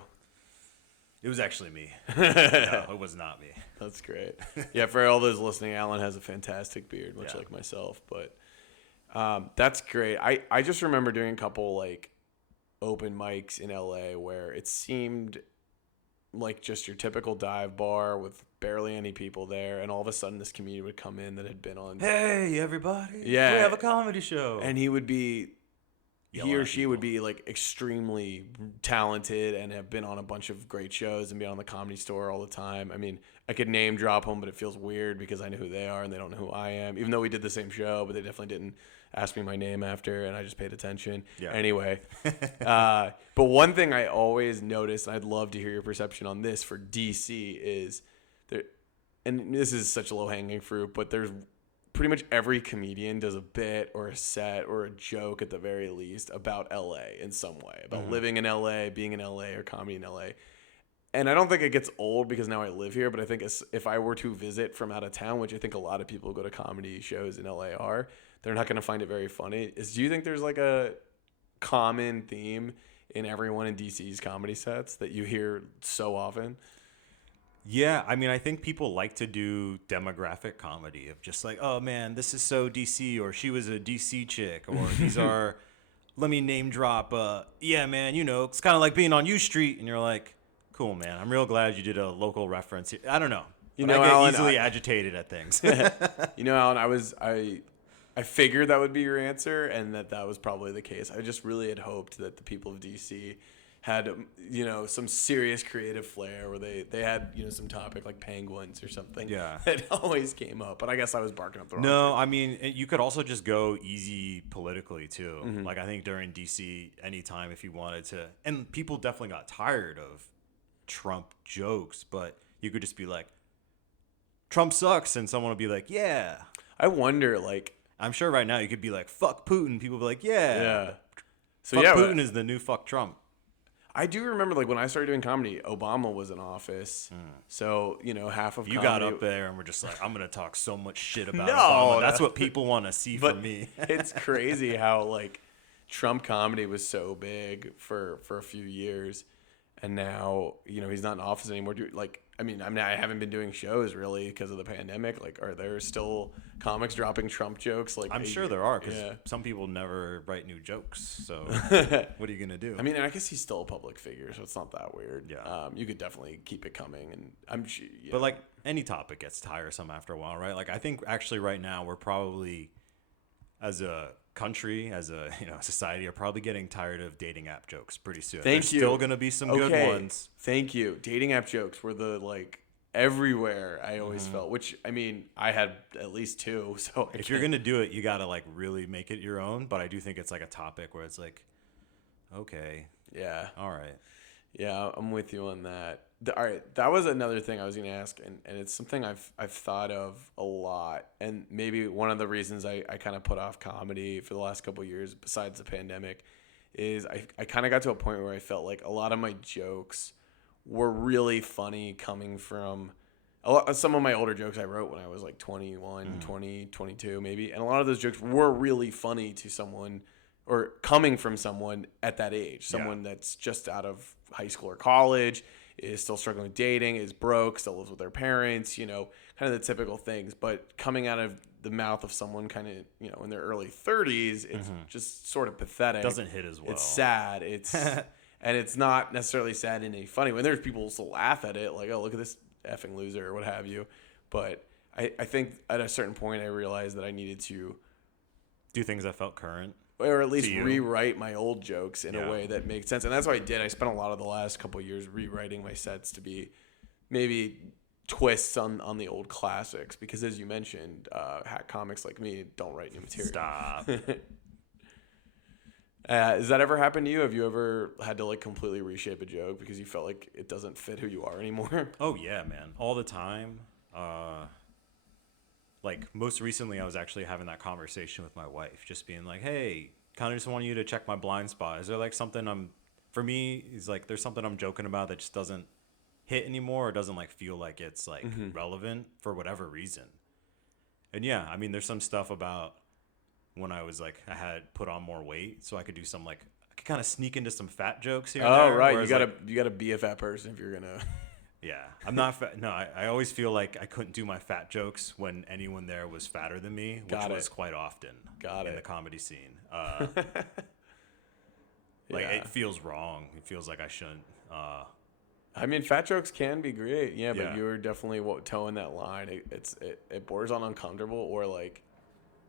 It was actually me. No, it was not me. That's great. Yeah, for all those listening, Allan has a fantastic beard, much like myself. But that's great. I just remember doing a couple like open mics in LA where it seemed like just your typical dive bar with barely any people there, and all of a sudden this comedian would come in that had been on. Hey, everybody! Yeah, we have a comedy show, and he or she would be like extremely talented and have been on a bunch of great shows and be on the Comedy Store all the time. I mean, I could name drop them, but it feels weird because I know who they are and they don't know who I am, even though we did the same show, but they definitely didn't ask me my name after, and I just paid attention. Yeah. Anyway, but one thing I always notice, and I'd love to hear your perception on this for DC, is there, and this is such a low-hanging fruit, but there's pretty much every comedian does a bit or a set or a joke at the very least about LA in some way, about living in LA, being in LA, or comedy in LA. And I don't think it gets old because now I live here, but I think if I were to visit from out of town, which I think a lot of people who go to comedy shows in LA are, they're not going to find it very funny. Do you think there's like a common theme in everyone in DC's comedy sets that you hear so often? Yeah, I mean, I think people like to do demographic comedy of just like, oh man, this is so DC, or she was a DC chick, or these are, let me name drop, yeah man, it's kind of like being on U Street, and you're like, Cool, man. I'm real glad you did a local reference here. I don't know. You But know, I get Allan, easily agitated at things. You know, Alan, I figured that would be your answer, and that was probably the case. I just really had hoped that the people of DC had, some serious creative flair where they had, some topic like penguins or something. Yeah. That always came up. But I guess I was barking up the wrong No, tree. I mean, you could also just go easy politically too. Mm-hmm. Like I think during DC, anytime if you wanted to, and people definitely got tired of Trump jokes, but you could just be like, Trump sucks, and someone would be like, yeah. I wonder, like, I'm sure right now you could be like, fuck Putin. People would be like, yeah. yeah. So Fuck yeah, Putin is the new fuck Trump. I do remember, like, when I started doing comedy, Obama was in office. So, half of You comedy... got up there and we're just like, I'm going to talk so much shit about No, Obama. That's no. what people want to see But from me. it's crazy how, like, Trump comedy was so big for a few years. And now, he's not in office anymore. I haven't been doing shows really because of the pandemic. Like, are there still comics dropping Trump jokes? Like, I'm sure there are because yeah. some people never write new jokes. So what are you going to do? I mean, I guess he's still a public figure, so it's not that weird. Yeah. You could definitely keep it coming, and I'm sure. But like any topic gets tiresome after a while, right? Like I think actually right now we're probably, as a country, as a society, are probably getting tired of dating app jokes pretty soon. There's still gonna be some good ones. Thank you. Dating app jokes were everywhere. I always felt, which I mean, I had at least two. So If you're gonna do it, you gotta like really make it your own. But I do think it's like a topic where it's like, okay, yeah, all right. Yeah, I'm with you on that. All right, that was another thing I was going to ask, and it's something I've thought of a lot, and maybe one of the reasons I kind of put off comedy for the last couple of years, besides the pandemic, is I kind of got to a point where I felt like a lot of my jokes were really funny coming from some of my older jokes I wrote when I was like 21, 20, 22 maybe, and a lot of those jokes were really funny to someone or coming from someone at that age, someone that's just out of high school or college, is still struggling with dating, is broke, still lives with their parents, kind of the typical things. But coming out of the mouth of someone kind of, in their early 30s, it's just sort of pathetic. Doesn't hit as well. It's sad. It's and it's not necessarily sad in a funny way. There's people who still laugh at it, like, oh, look at this effing loser or what have you. But I think at a certain point I realized that I needed to do things that felt current. Or at least rewrite my old jokes in a way that makes sense. And that's what I did. I spent a lot of the last couple of years rewriting my sets to be maybe twists on the old classics. Because as you mentioned, hack comics like me don't write new material. Stop. Has that ever happened to you? Have you ever had to like completely reshape a joke because you felt like it doesn't fit who you are anymore? Oh, yeah, man. All the time. Like, most recently, I was actually having that conversation with my wife, just being like, hey, kind of just want you to check my blind spot. Is there, like, something for me, it's like, there's something I'm joking about that just doesn't hit anymore or doesn't, like, feel like it's, like, relevant for whatever reason. And, yeah, I mean, there's some stuff about when I was, like, I had put on more weight, so I could do some, like, I could kind of sneak into some fat jokes here and there. Oh, right. Whereas, You gotta be a fat person if you're going to... Yeah, I'm not fat. No, I always feel like I couldn't do my fat jokes when anyone there was fatter than me, which was quite often in the comedy scene. It feels wrong. It feels like I shouldn't. I mean, fat jokes can be great, but you're definitely towing that line. It borders on uncomfortable or like,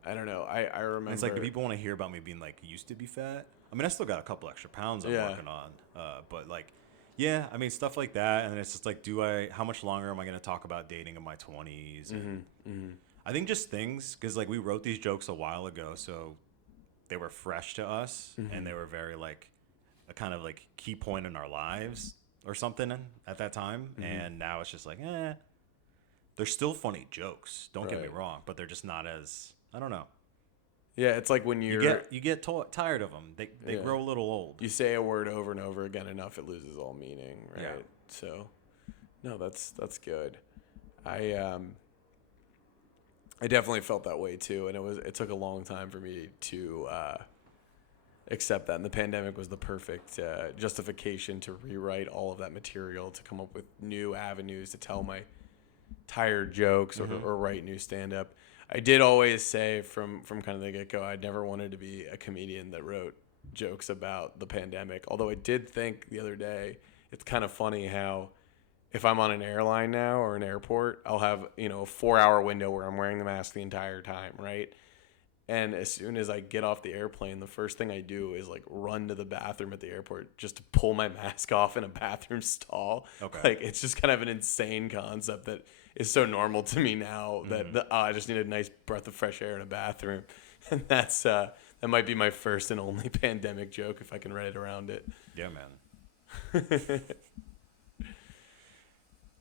I don't know. I remember. It's like, do people want to hear about me being like used to be fat? I mean, I still got a couple extra pounds I'm working on, but like. Yeah, I mean, stuff like that. And then it's just like, how much longer am I going to talk about dating in my 20s? I think just things, because like we wrote these jokes a while ago, so they were fresh to us and they were very like a kind of like key point in our lives or something at that time. And now it's just like, they're still funny jokes. Don't get me wrong, but they're just not as, I don't know. Yeah, it's like when you get tired of them. They grow a little old. You say a word over and over again enough, it loses all meaning, right? Yeah. So, no, that's good. I definitely felt that way too, and it took a long time for me to accept that. And the pandemic was the perfect justification to rewrite all of that material, to come up with new avenues to tell my tired jokes or write new stand-up. I did always say from kind of the get-go, I'd never wanted to be a comedian that wrote jokes about the pandemic. Although I did think the other day, it's kind of funny how if I'm on an airline now or an airport, I'll have, a 4-hour window where I'm wearing the mask the entire time, right? And as soon as I get off the airplane, the first thing I do is like run to the bathroom at the airport just to pull my mask off in a bathroom stall. Okay. Like it's just kind of an insane concept that is so normal to me now that I just need a nice breath of fresh air in a bathroom. And that might be my first and only pandemic joke if I can write it around it. Yeah, man.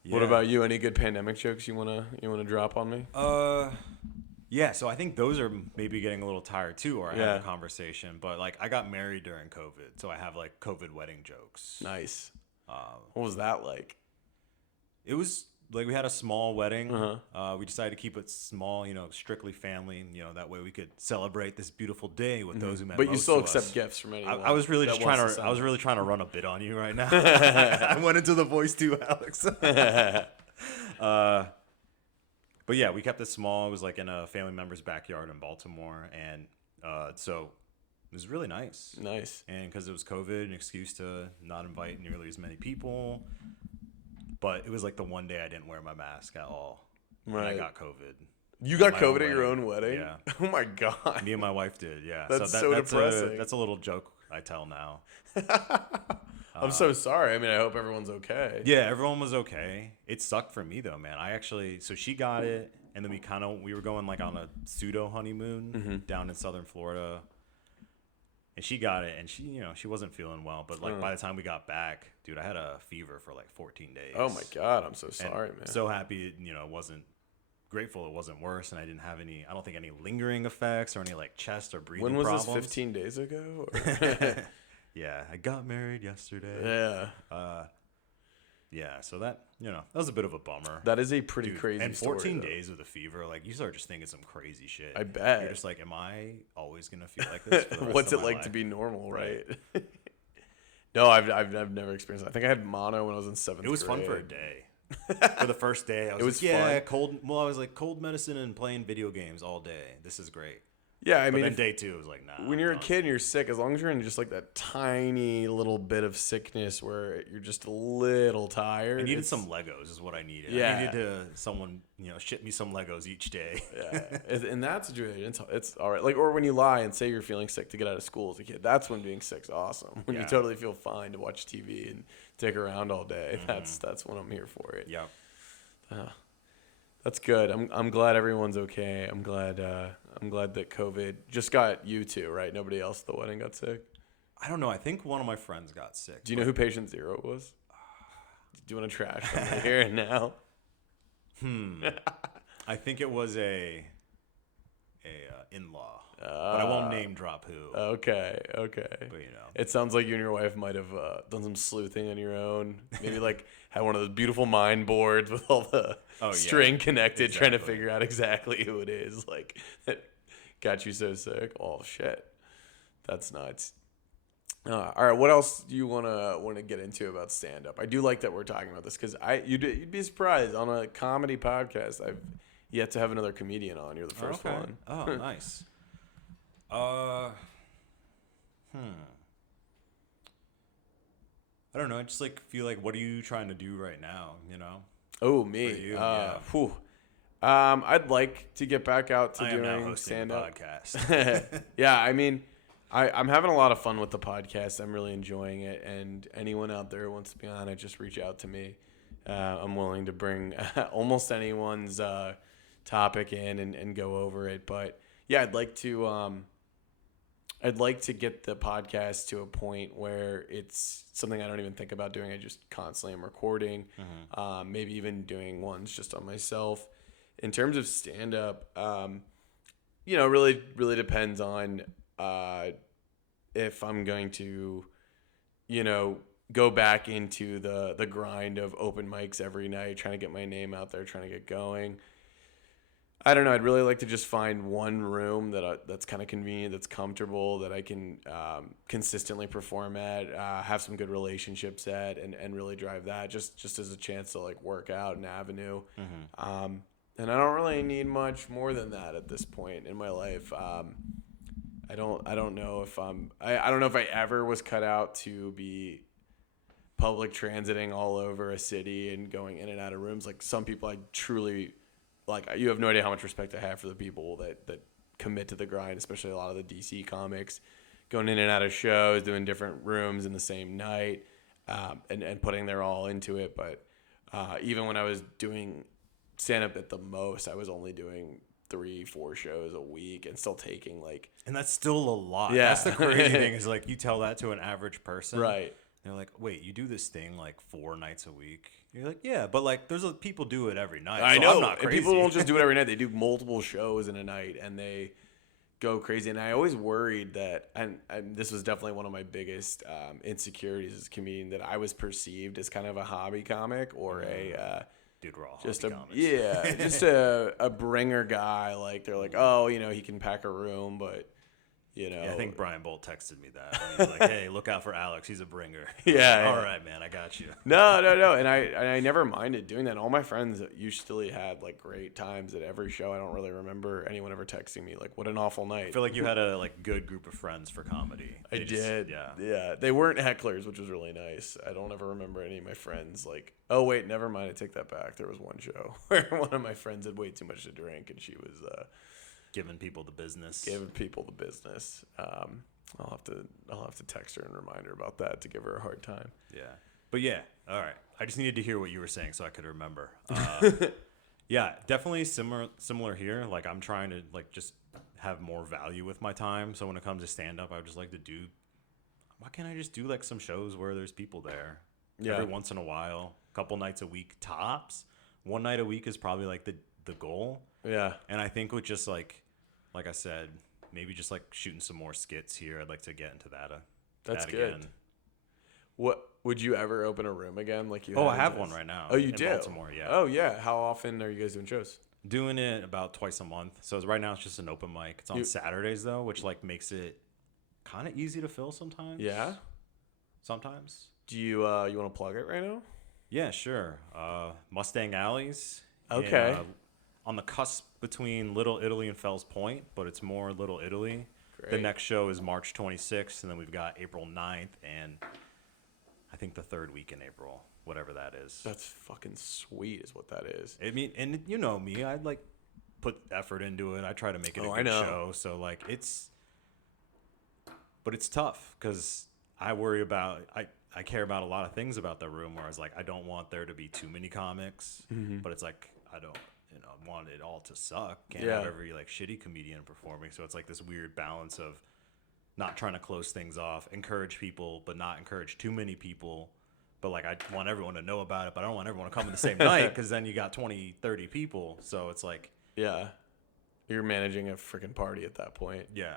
What about you? Any good pandemic jokes you wanna drop on me? Yeah, so I think those are maybe getting a little tired too, or I had a conversation. But like, I got married during COVID, so I have like COVID wedding jokes. Nice. What was that like? It was like we had a small wedding. Uh-huh. We decided to keep it small, strictly family, and that way we could celebrate this beautiful day with those who met. But you still most to accept us. gifts from anyone. I was really that just wants trying to to. send I was it. really trying to run a bit on you right now. I went into the voice too, Alex. But yeah, we kept it small. It was like in a family member's backyard in Baltimore, and so it was really nice. Nice. And because it was COVID, an excuse to not invite nearly as many people. But it was like the one day I didn't wear my mask at all. Right. And I got COVID. You got my COVID own at your wedding. own wedding? Yeah. Oh my God. Me and my wife did, yeah. That's that's depressing. That's a little joke I tell now. I'm so sorry. I mean, I hope everyone's okay. Yeah, everyone was okay. It sucked for me though, man. So she got it, and then we were going like on a pseudo honeymoon down in southern Florida. And she got it, and she wasn't feeling well. But like by the time we got back, dude, I had a fever for like 14 days. Oh my God, I'm so sorry, man. So happy, it wasn't grateful. It wasn't worse, and I didn't have any. I don't think any lingering effects or any like chest or breathing when was problems. this? 15 days ago? Or? Yeah, I got married yesterday. Yeah. Yeah, so that was a bit of a bummer. That is a pretty Dude, crazy and story. 14 though. days with a fever, like you start just thinking some crazy shit. I bet. You're just like, am I always gonna feel like this? For the rest What's of it my like life? to be normal, right? No, I've never experienced that. I think I had mono when I was in 7th grade. It was fun for a day. For the first day, I was, was like, yeah, fun. cold. Well, I was like cold medicine and playing video games all day. This is great. Yeah, I But mean, then day 2 was like, nah. when I'm you're a done. kid and you're sick, as long as you're in just like that tiny little bit of sickness where you're just a little tired. I needed it's- some Legos, is what I needed. Yeah. I needed someone ship me some Legos each day. Yeah, in that situation, it's all right. Like, or when you lie and say you're feeling sick to get out of school as a kid, that's when being sick's awesome. When you Yeah. totally feel fine to watch TV and dick around all day, that's when I'm here for it. Yeah. That's good. I'm glad everyone's okay. I'm glad that COVID just got you two, right? Nobody else at the wedding got sick. I don't know. I think one of my friends got sick. Do you know who patient 0 was? Do you want to trash them here and now? I think it was a in-law, but I won't name drop who. Okay. But It sounds like you and your wife might have done some sleuthing on your own. Maybe like had one of those beautiful mind boards with all the string connected, trying to Exactly. figure out exactly who it is. Like that got you so sick. Oh shit, that's nuts. All right, what else do you want to get into about stand up? I do like that we're talking about this because you'd be surprised on a comedy podcast. I've yet to have another comedian on. You're the first one. Oh, nice. I don't know. I just like feel like, what are you trying to do right now? Oh, me. For you, yeah. Whew. I'd like to get back out to I am now doing hosting stand a up. podcast. Yeah, I mean, I'm having a lot of fun with the podcast. I'm really enjoying it. And anyone out there who wants to be on it, just reach out to me. I'm willing to bring almost anyone's topic in and go over it. But yeah, I'd like to get the podcast to a point where it's something I don't even think about doing. I just constantly am recording, maybe even doing ones just on myself. In terms of stand-up, really depends on if I'm going to, go back into the grind of open mics every night, trying to get my name out there, trying to get going. I don't know. I'd really like to just find one room that's kind of convenient, that's comfortable, that I can consistently perform at, have some good relationships at, and really drive that just as a chance to like work out an avenue. And I don't really need much more than that at this point in my life. I don't know if I don't know if I ever was cut out to be public transiting all over a city and going in and out of rooms. Like some people I truly like, you have no idea how much respect I have for the people that commit to the grind, especially a lot of the DC comics, going in and out of shows, doing different rooms in the same night, and putting their all into it. But even when I was doing stand-up at the most, I was only doing 3-4 shows a week and still taking like... And that's still a lot. Yeah. That's the crazy thing is like you tell that to an average person. Right. They're like, wait, you do this thing like 4 nights a week? You're like, yeah, but like there's people do it every night. I so know. I'm not And crazy. people won't just do it every night. They do multiple shows in a night and they go crazy. And I always worried that, and this was definitely one of my biggest insecurities as a comedian, that I was perceived as kind of a hobby comic or a... Dude, we're all just hobby a comics. yeah, just a bringer guy. Like they're like, oh, he can pack a room, but Yeah, I think Brian Bolt texted me that. He's like, hey, look out for Alex. He's a bringer. Yeah. All right, man. I got you. No. And I never minded doing that. And all my friends usually had like great times at every show. I don't really remember anyone ever texting me like, what an awful night. I feel like you had a good group of friends for comedy. I did. Yeah. They weren't hecklers, which was really nice. I don't ever remember any of my friends like, oh, wait, never mind. I take that back. There was one show where one of my friends had way too much to drink and she was Giving people the business. I'll have to text her and remind her about that to give her a hard time. Yeah. But yeah, all right. I just needed to hear what you were saying so I could remember. Yeah, definitely similar here. Like I'm trying to like just have more value with my time. So when it comes to stand up, I would just like to do, why can't I just do like some shows where there's people there every once in a while, a couple nights a week tops. One night a week is probably like the goal. Yeah. And I think with just like I said, maybe just like shooting some more skits here. I'd like to get into that. That's that good. Again. What would you ever open a room again? Like you? Oh, I have one right now. Oh, you in do? Baltimore, yeah. Oh, yeah. How often are you guys doing shows? Doing it about twice a month. So right now it's just an open mic. It's on Saturdays though, which like makes it kind of easy to fill sometimes. Yeah. Sometimes. Do you you want to plug it right now? Yeah, sure. Mustang Alleys. Okay. On the cusp between Little Italy and Fells Point, but it's more Little Italy. Great. The next show is March 26th, and then we've got April 9th, and I think the third week in April, whatever that is. That's fucking sweet, is what that is. I mean, and you know me, I like put effort into it. I try to make it a good show. So like but it's tough because I worry about I care about a lot of things about the room. Whereas like I don't want there to be too many comics, but it's like I don't. Want it all to suck. Can't have every like shitty comedian performing. So it's like this weird balance of not trying to close things off, encourage people, but not encourage too many people. But like I want everyone to know about it, but I don't want everyone to come in the same night because then you got 20, 30 people. So it's like... Yeah. You're managing a freaking party at that point. Yeah.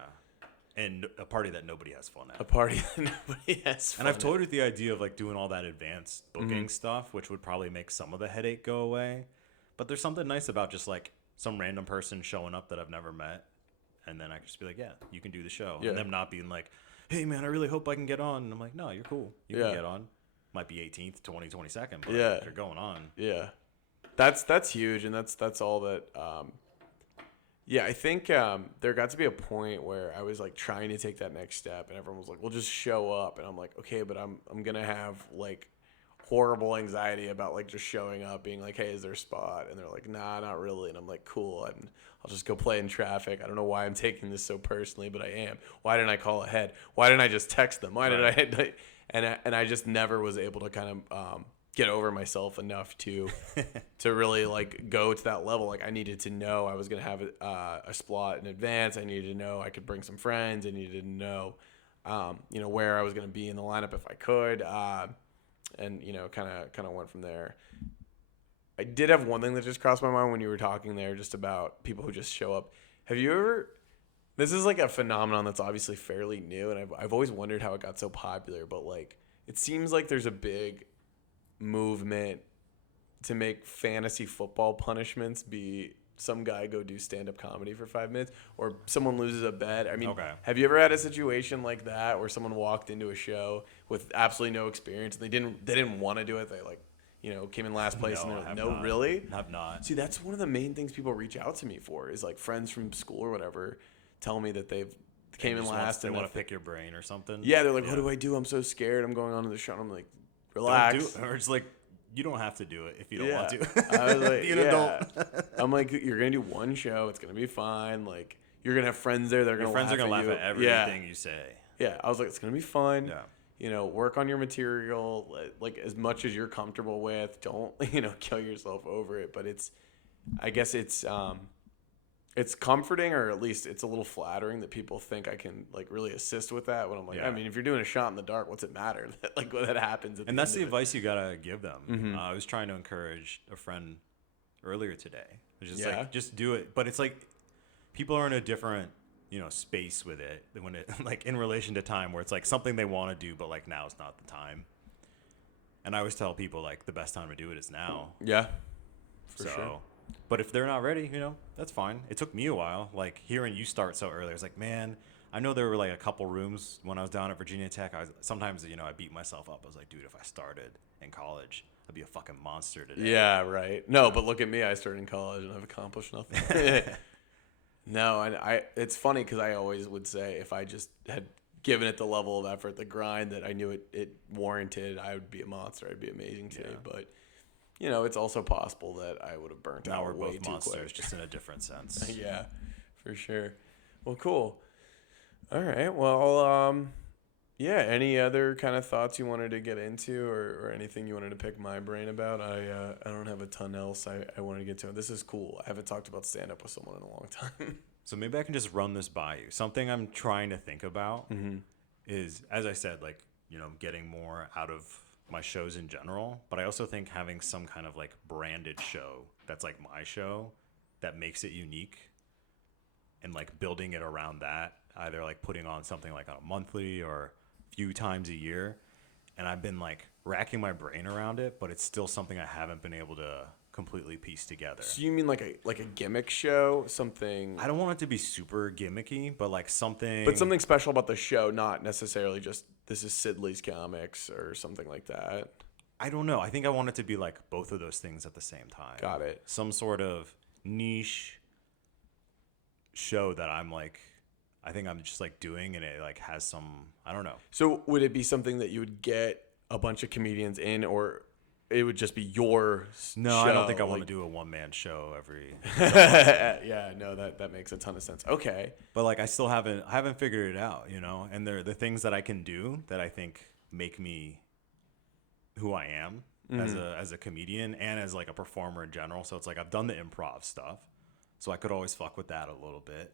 And a party that nobody has fun at. A party that nobody has fun And I've toyed with the idea of like doing all that advanced booking Mhm. stuff, which would probably make some of the headache go away. But there's something nice about just like some random person showing up that I've never met. And then I can just be like, yeah, you can do the show. Yeah. And them not being like, hey, man, I really hope I can get on. And I'm like, no, you're cool. You can get on. Might be 18th, 20, 22nd, but you're going on. Yeah. That's huge. And that's all that. Yeah, I think there got to be a point where I was like trying to take that next step and everyone was like, well, just show up. And I'm like, okay, but I'm going to have like horrible anxiety about like just showing up being like, hey, is there a spot? And they're like, nah, not really. And I'm like, cool, and I'll just go play in traffic. I don't know why I'm taking this so personally, but I am. Why didn't I call ahead? Why didn't I just text them? Why did I and I just never was able to kind of get over myself enough to really like go to that level. Like I needed to know I was gonna have a spot in advance. I needed to know I could bring some friends. I needed to know where I was gonna be in the lineup if I could. And kind of went from there. I did have one thing that just crossed my mind when you were talking there, just about people who just show up. Have you ever? This is like a phenomenon that's obviously fairly new, and I've always wondered how it got so popular. But like, it seems like there's a big movement to make fantasy football punishments be some guy go do stand-up comedy for 5 minutes, or someone loses a bet. I mean, Have you ever had a situation like that where someone walked into a show with absolutely no experience and they didn't want to do it? They like, came in last place and they're like, no, really? I've not. See, that's one of the main things people reach out to me for is like friends from school or whatever tell me that they've came in last They and want to pick your brain or something. Yeah, they're like, what do I do? I'm so scared. I'm going on to the show. And I'm like, relax. Don't do it. Or it's like, you don't have to do it if you don't want Yeah. to. I was like, Be an yeah. adult. I'm like, you're gonna do one show. It's gonna be fine. Like, you're gonna have friends there. They're Your gonna friends are gonna laugh you. at everything you say. Yeah. I was like, it's gonna be fun. Yeah. You know, work on your material like as much as you're comfortable with. Don't kill yourself over it. But I guess it's comforting, or at least it's a little flattering that people think I can like really assist with that. When I'm like, Yeah. I mean, if you're doing a shot in the dark, what's it matter? Like when that happens. And that's the advice you gotta give them. Mm-hmm. I was trying to encourage a friend earlier today. It's just Yeah. like, just do it. But it's like, people are in a different, space with it when it like in relation to time, where it's like something they want to do, but like now is not the time. And I always tell people like the best time to do it is now. Yeah. For So, sure. but if they're not ready, that's fine. It took me a while. Like hearing you start so early, I was like, man, I know there were like a couple rooms when I was down at Virginia Tech. Sometimes I beat myself up. I was like, dude, if I started in college, I'd be a fucking monster today. Yeah, right. No, but look at me. I started in college and I've accomplished nothing. No, and it's funny because I always would say if I just had given it the level of effort, the grind that I knew it warranted, I would be a monster. I'd be amazing today. Yeah. But, it's also possible that I would have burnt Now out we're way both too monsters, quick. just in a different sense. Yeah, for sure. Well, cool. All right. Well, yeah. Any other kind of thoughts you wanted to get into, or anything you wanted to pick my brain about? I don't have a ton else I wanted to get to. This is cool. I haven't talked about stand up with someone in a long time. So maybe I can just run this by you. Something I'm trying to think about is, as I said, like, getting more out of my shows in general. But I also think having some kind of like branded show that's like my show that makes it unique, and like building it around that, either like putting on something like on a monthly or a few times a year. And I've been like racking my brain around it, but it's still something I haven't been able to completely piece together. So you mean like a gimmick show, something? I don't want it to be super gimmicky, but like something. But something special about the show, not necessarily just this is Sidley's comics or something like that. I don't know. I think I want it to be like both of those things at the same time. Got it. Some sort of niche show that I think I'm just like doing, and it like has some, I don't know. So would it be something that you would get a bunch of comedians in, or it would just be your No, show? I don't think I want to do a one-man show every. Yeah, no, that makes a ton of sense. Okay. But like I still haven't figured it out, and they're the things that I can do that I think make me who I am as a comedian and as like a performer in general. So it's like I've done the improv stuff, so I could always fuck with that a little bit.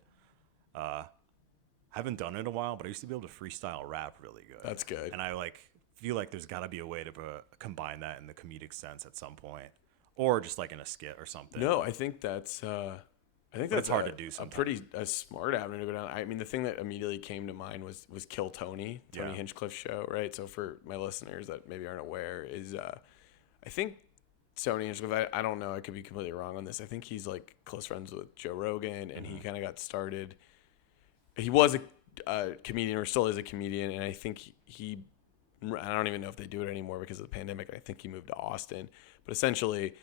Haven't done it in a while, but I used to be able to freestyle rap really good. That's good. And I feel like there's got to be a way to combine that in the comedic sense at some point, or just like in a skit or something. No, I think that's it's hard to do a sometimes. pretty smart avenue to go down. I mean, the thing that immediately came to mind was Kill Tony Hinchcliffe's show, right? So for my listeners that maybe aren't aware, is I think Tony Hinchcliffe, I don't know, I could be completely wrong on this. I think he's like close friends with Joe Rogan, and he kind of got started. He was a comedian, or still is a comedian, and I think I don't even know if they do it anymore because of the pandemic. I think he moved to Austin. But essentially,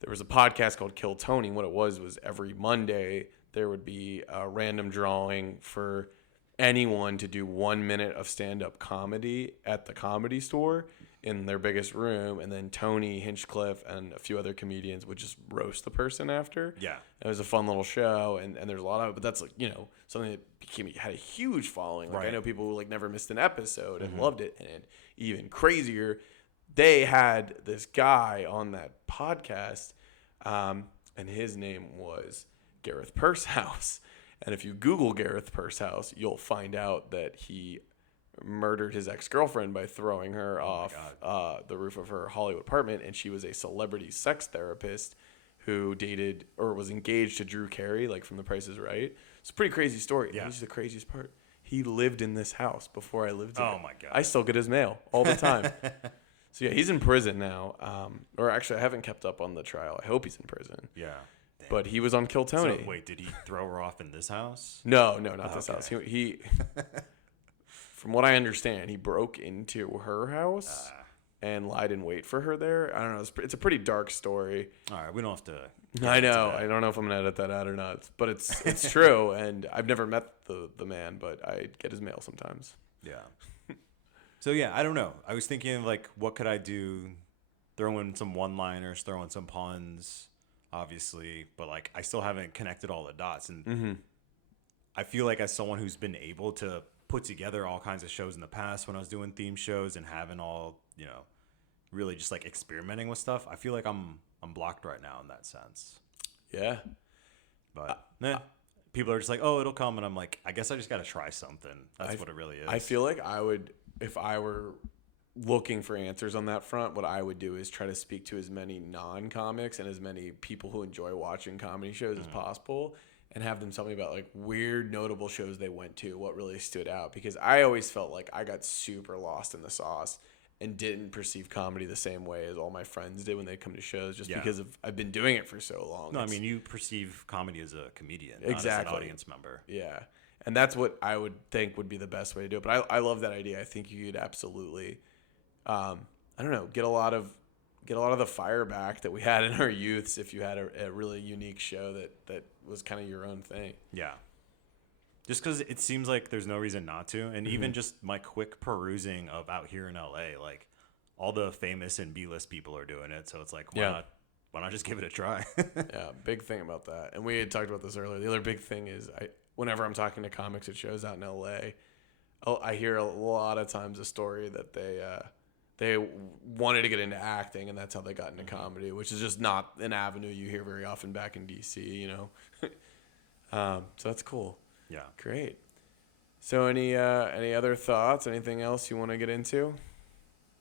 there was a podcast called Kill Tony. What it was every Monday, there would be a random drawing for anyone to do 1 minute of stand-up comedy at the Comedy Store in their biggest room. And then Tony Hinchcliffe and a few other comedians would just roast the person after. Yeah. It was a fun little show, and there's a lot of it. But that's like, something that had a huge following. Like, Right. I know people who like never missed an episode and loved it. And even crazier, they had this guy on that podcast, and his name was Gareth Pursehouse. And if you Google Gareth Pursehouse, you'll find out that he murdered his ex-girlfriend by throwing her off the roof of her Hollywood apartment. And she was a celebrity sex therapist who dated or was engaged to Drew Carey, like from The Price is Right. It's a pretty crazy story. Yeah. Here's the craziest part. He lived in this house before I lived here. Oh, my God. I still get his mail all the time. So, yeah, he's in prison now. Or actually, I haven't kept up on the trial. I hope he's in prison. Yeah. Damn. But he was on Kill Tony. So, wait, did he throw her off in this house? No, not this Okay. house. He from what I understand, he broke into her house and lied in wait for her there. I don't know. It's a pretty dark story. All right, we don't have to. I know. I don't know if I'm gonna edit that out or not, but it's true. And I've never met the man, but I get his mail sometimes. Yeah. So yeah, I don't know. I was thinking like, what could I do? Throw in some one-liners, throw in some puns, obviously, but like I still haven't connected all the dots. And I feel like as someone who's been able to put together all kinds of shows in the past when I was doing theme shows and having all, really just like experimenting with stuff, I feel like I'm blocked right now in that sense. Yeah. But people are just like, oh, it'll come, and I'm like, I guess I just got to try something. That's what it really is. I feel like I would, if I were looking for answers on that front, what I would do is try to speak to as many non-comics and as many people who enjoy watching comedy shows as possible, and have them tell me about like weird, notable shows they went to, what really stood out. Because I always felt like I got super lost in the sauce and didn't perceive comedy the same way as all my friends did when they come to shows, just because I've been doing it for so long. No, I mean, you perceive comedy as a comedian, exactly, not as an audience member. Yeah. And that's what I would think would be the best way to do it. But I love that idea. I think you could absolutely, I don't know, get a lot of the fire back that we had in our youths if you had a really unique show that was kind of your own thing. Yeah. Just because it seems like there's no reason not to. And even just my quick perusing of out here in LA, like all the famous and B-list people are doing it. So it's like, why not just give it a try? Yeah, big thing about that. And we had talked about this earlier. The other big thing is whenever I'm talking to comics at shows out in LA, I hear a lot of times a story that they wanted to get into acting, and that's how they got into comedy, which is just not an avenue you hear very often back in DC, So that's cool. Yeah. Great. So any other thoughts? Anything else you want to get into?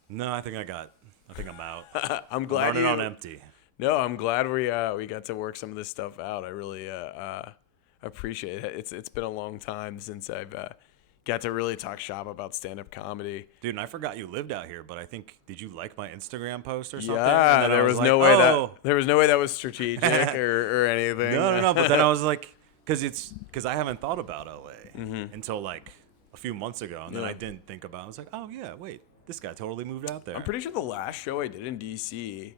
No, I think I'm out. I'm glad running on empty. No, I'm glad we got to work some of this stuff out. I really appreciate it. It's been a long time since I've got to really talk shop about stand-up comedy. Dude, and I forgot you lived out here, but I think, did you like my Instagram post or something? Yeah, there was no way that was strategic or anything. No. But then I was like, because I haven't thought about LA until like a few months ago, and then I didn't think about it. I was like, oh yeah, wait, this guy totally moved out there. I'm pretty sure the last show I did in DC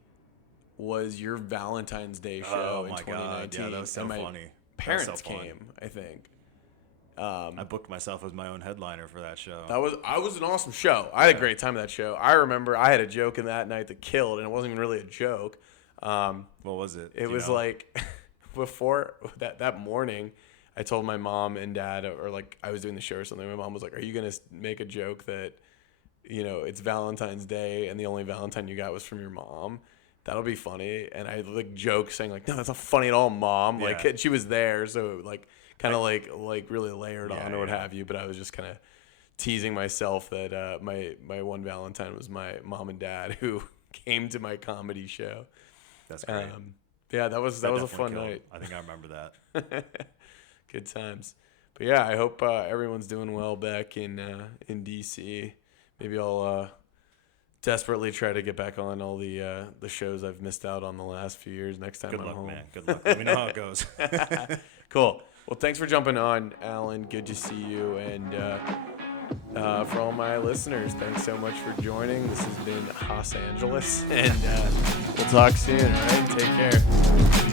was your Valentine's Day show in 2019. God, yeah, that was so funny. Parents came, I think. I booked myself as my own headliner for that show. I was an awesome show. I had a great time at that show. I remember I had a joke in that night that killed, and it wasn't even really a joke. What was it? It was like before that morning, I told my mom and dad, or like I was doing the show or something. My mom was like, "Are you gonna make a joke that, it's Valentine's Day and the only Valentine you got was from your mom? That'll be funny." And I like joke saying like, "No, that's not funny at all, Mom." Yeah. Like she was there, so like kind of like really layered on or what have you. But I was just kind of teasing myself that my one Valentine was my mom and dad who came to my comedy show. That's great. Yeah, that was a fun night. I think I remember that. Good times. But yeah, I hope everyone's doing well back in DC. Maybe I'll desperately try to get back on all the shows I've missed out on the last few years next time I'm home. Man. Good luck. Let me know how it goes. Cool. Well, thanks for jumping on, Allan. Good to see you. And for all my listeners, thanks so much for joining. This has been Los Angeles, and we'll talk soon. All right, take care.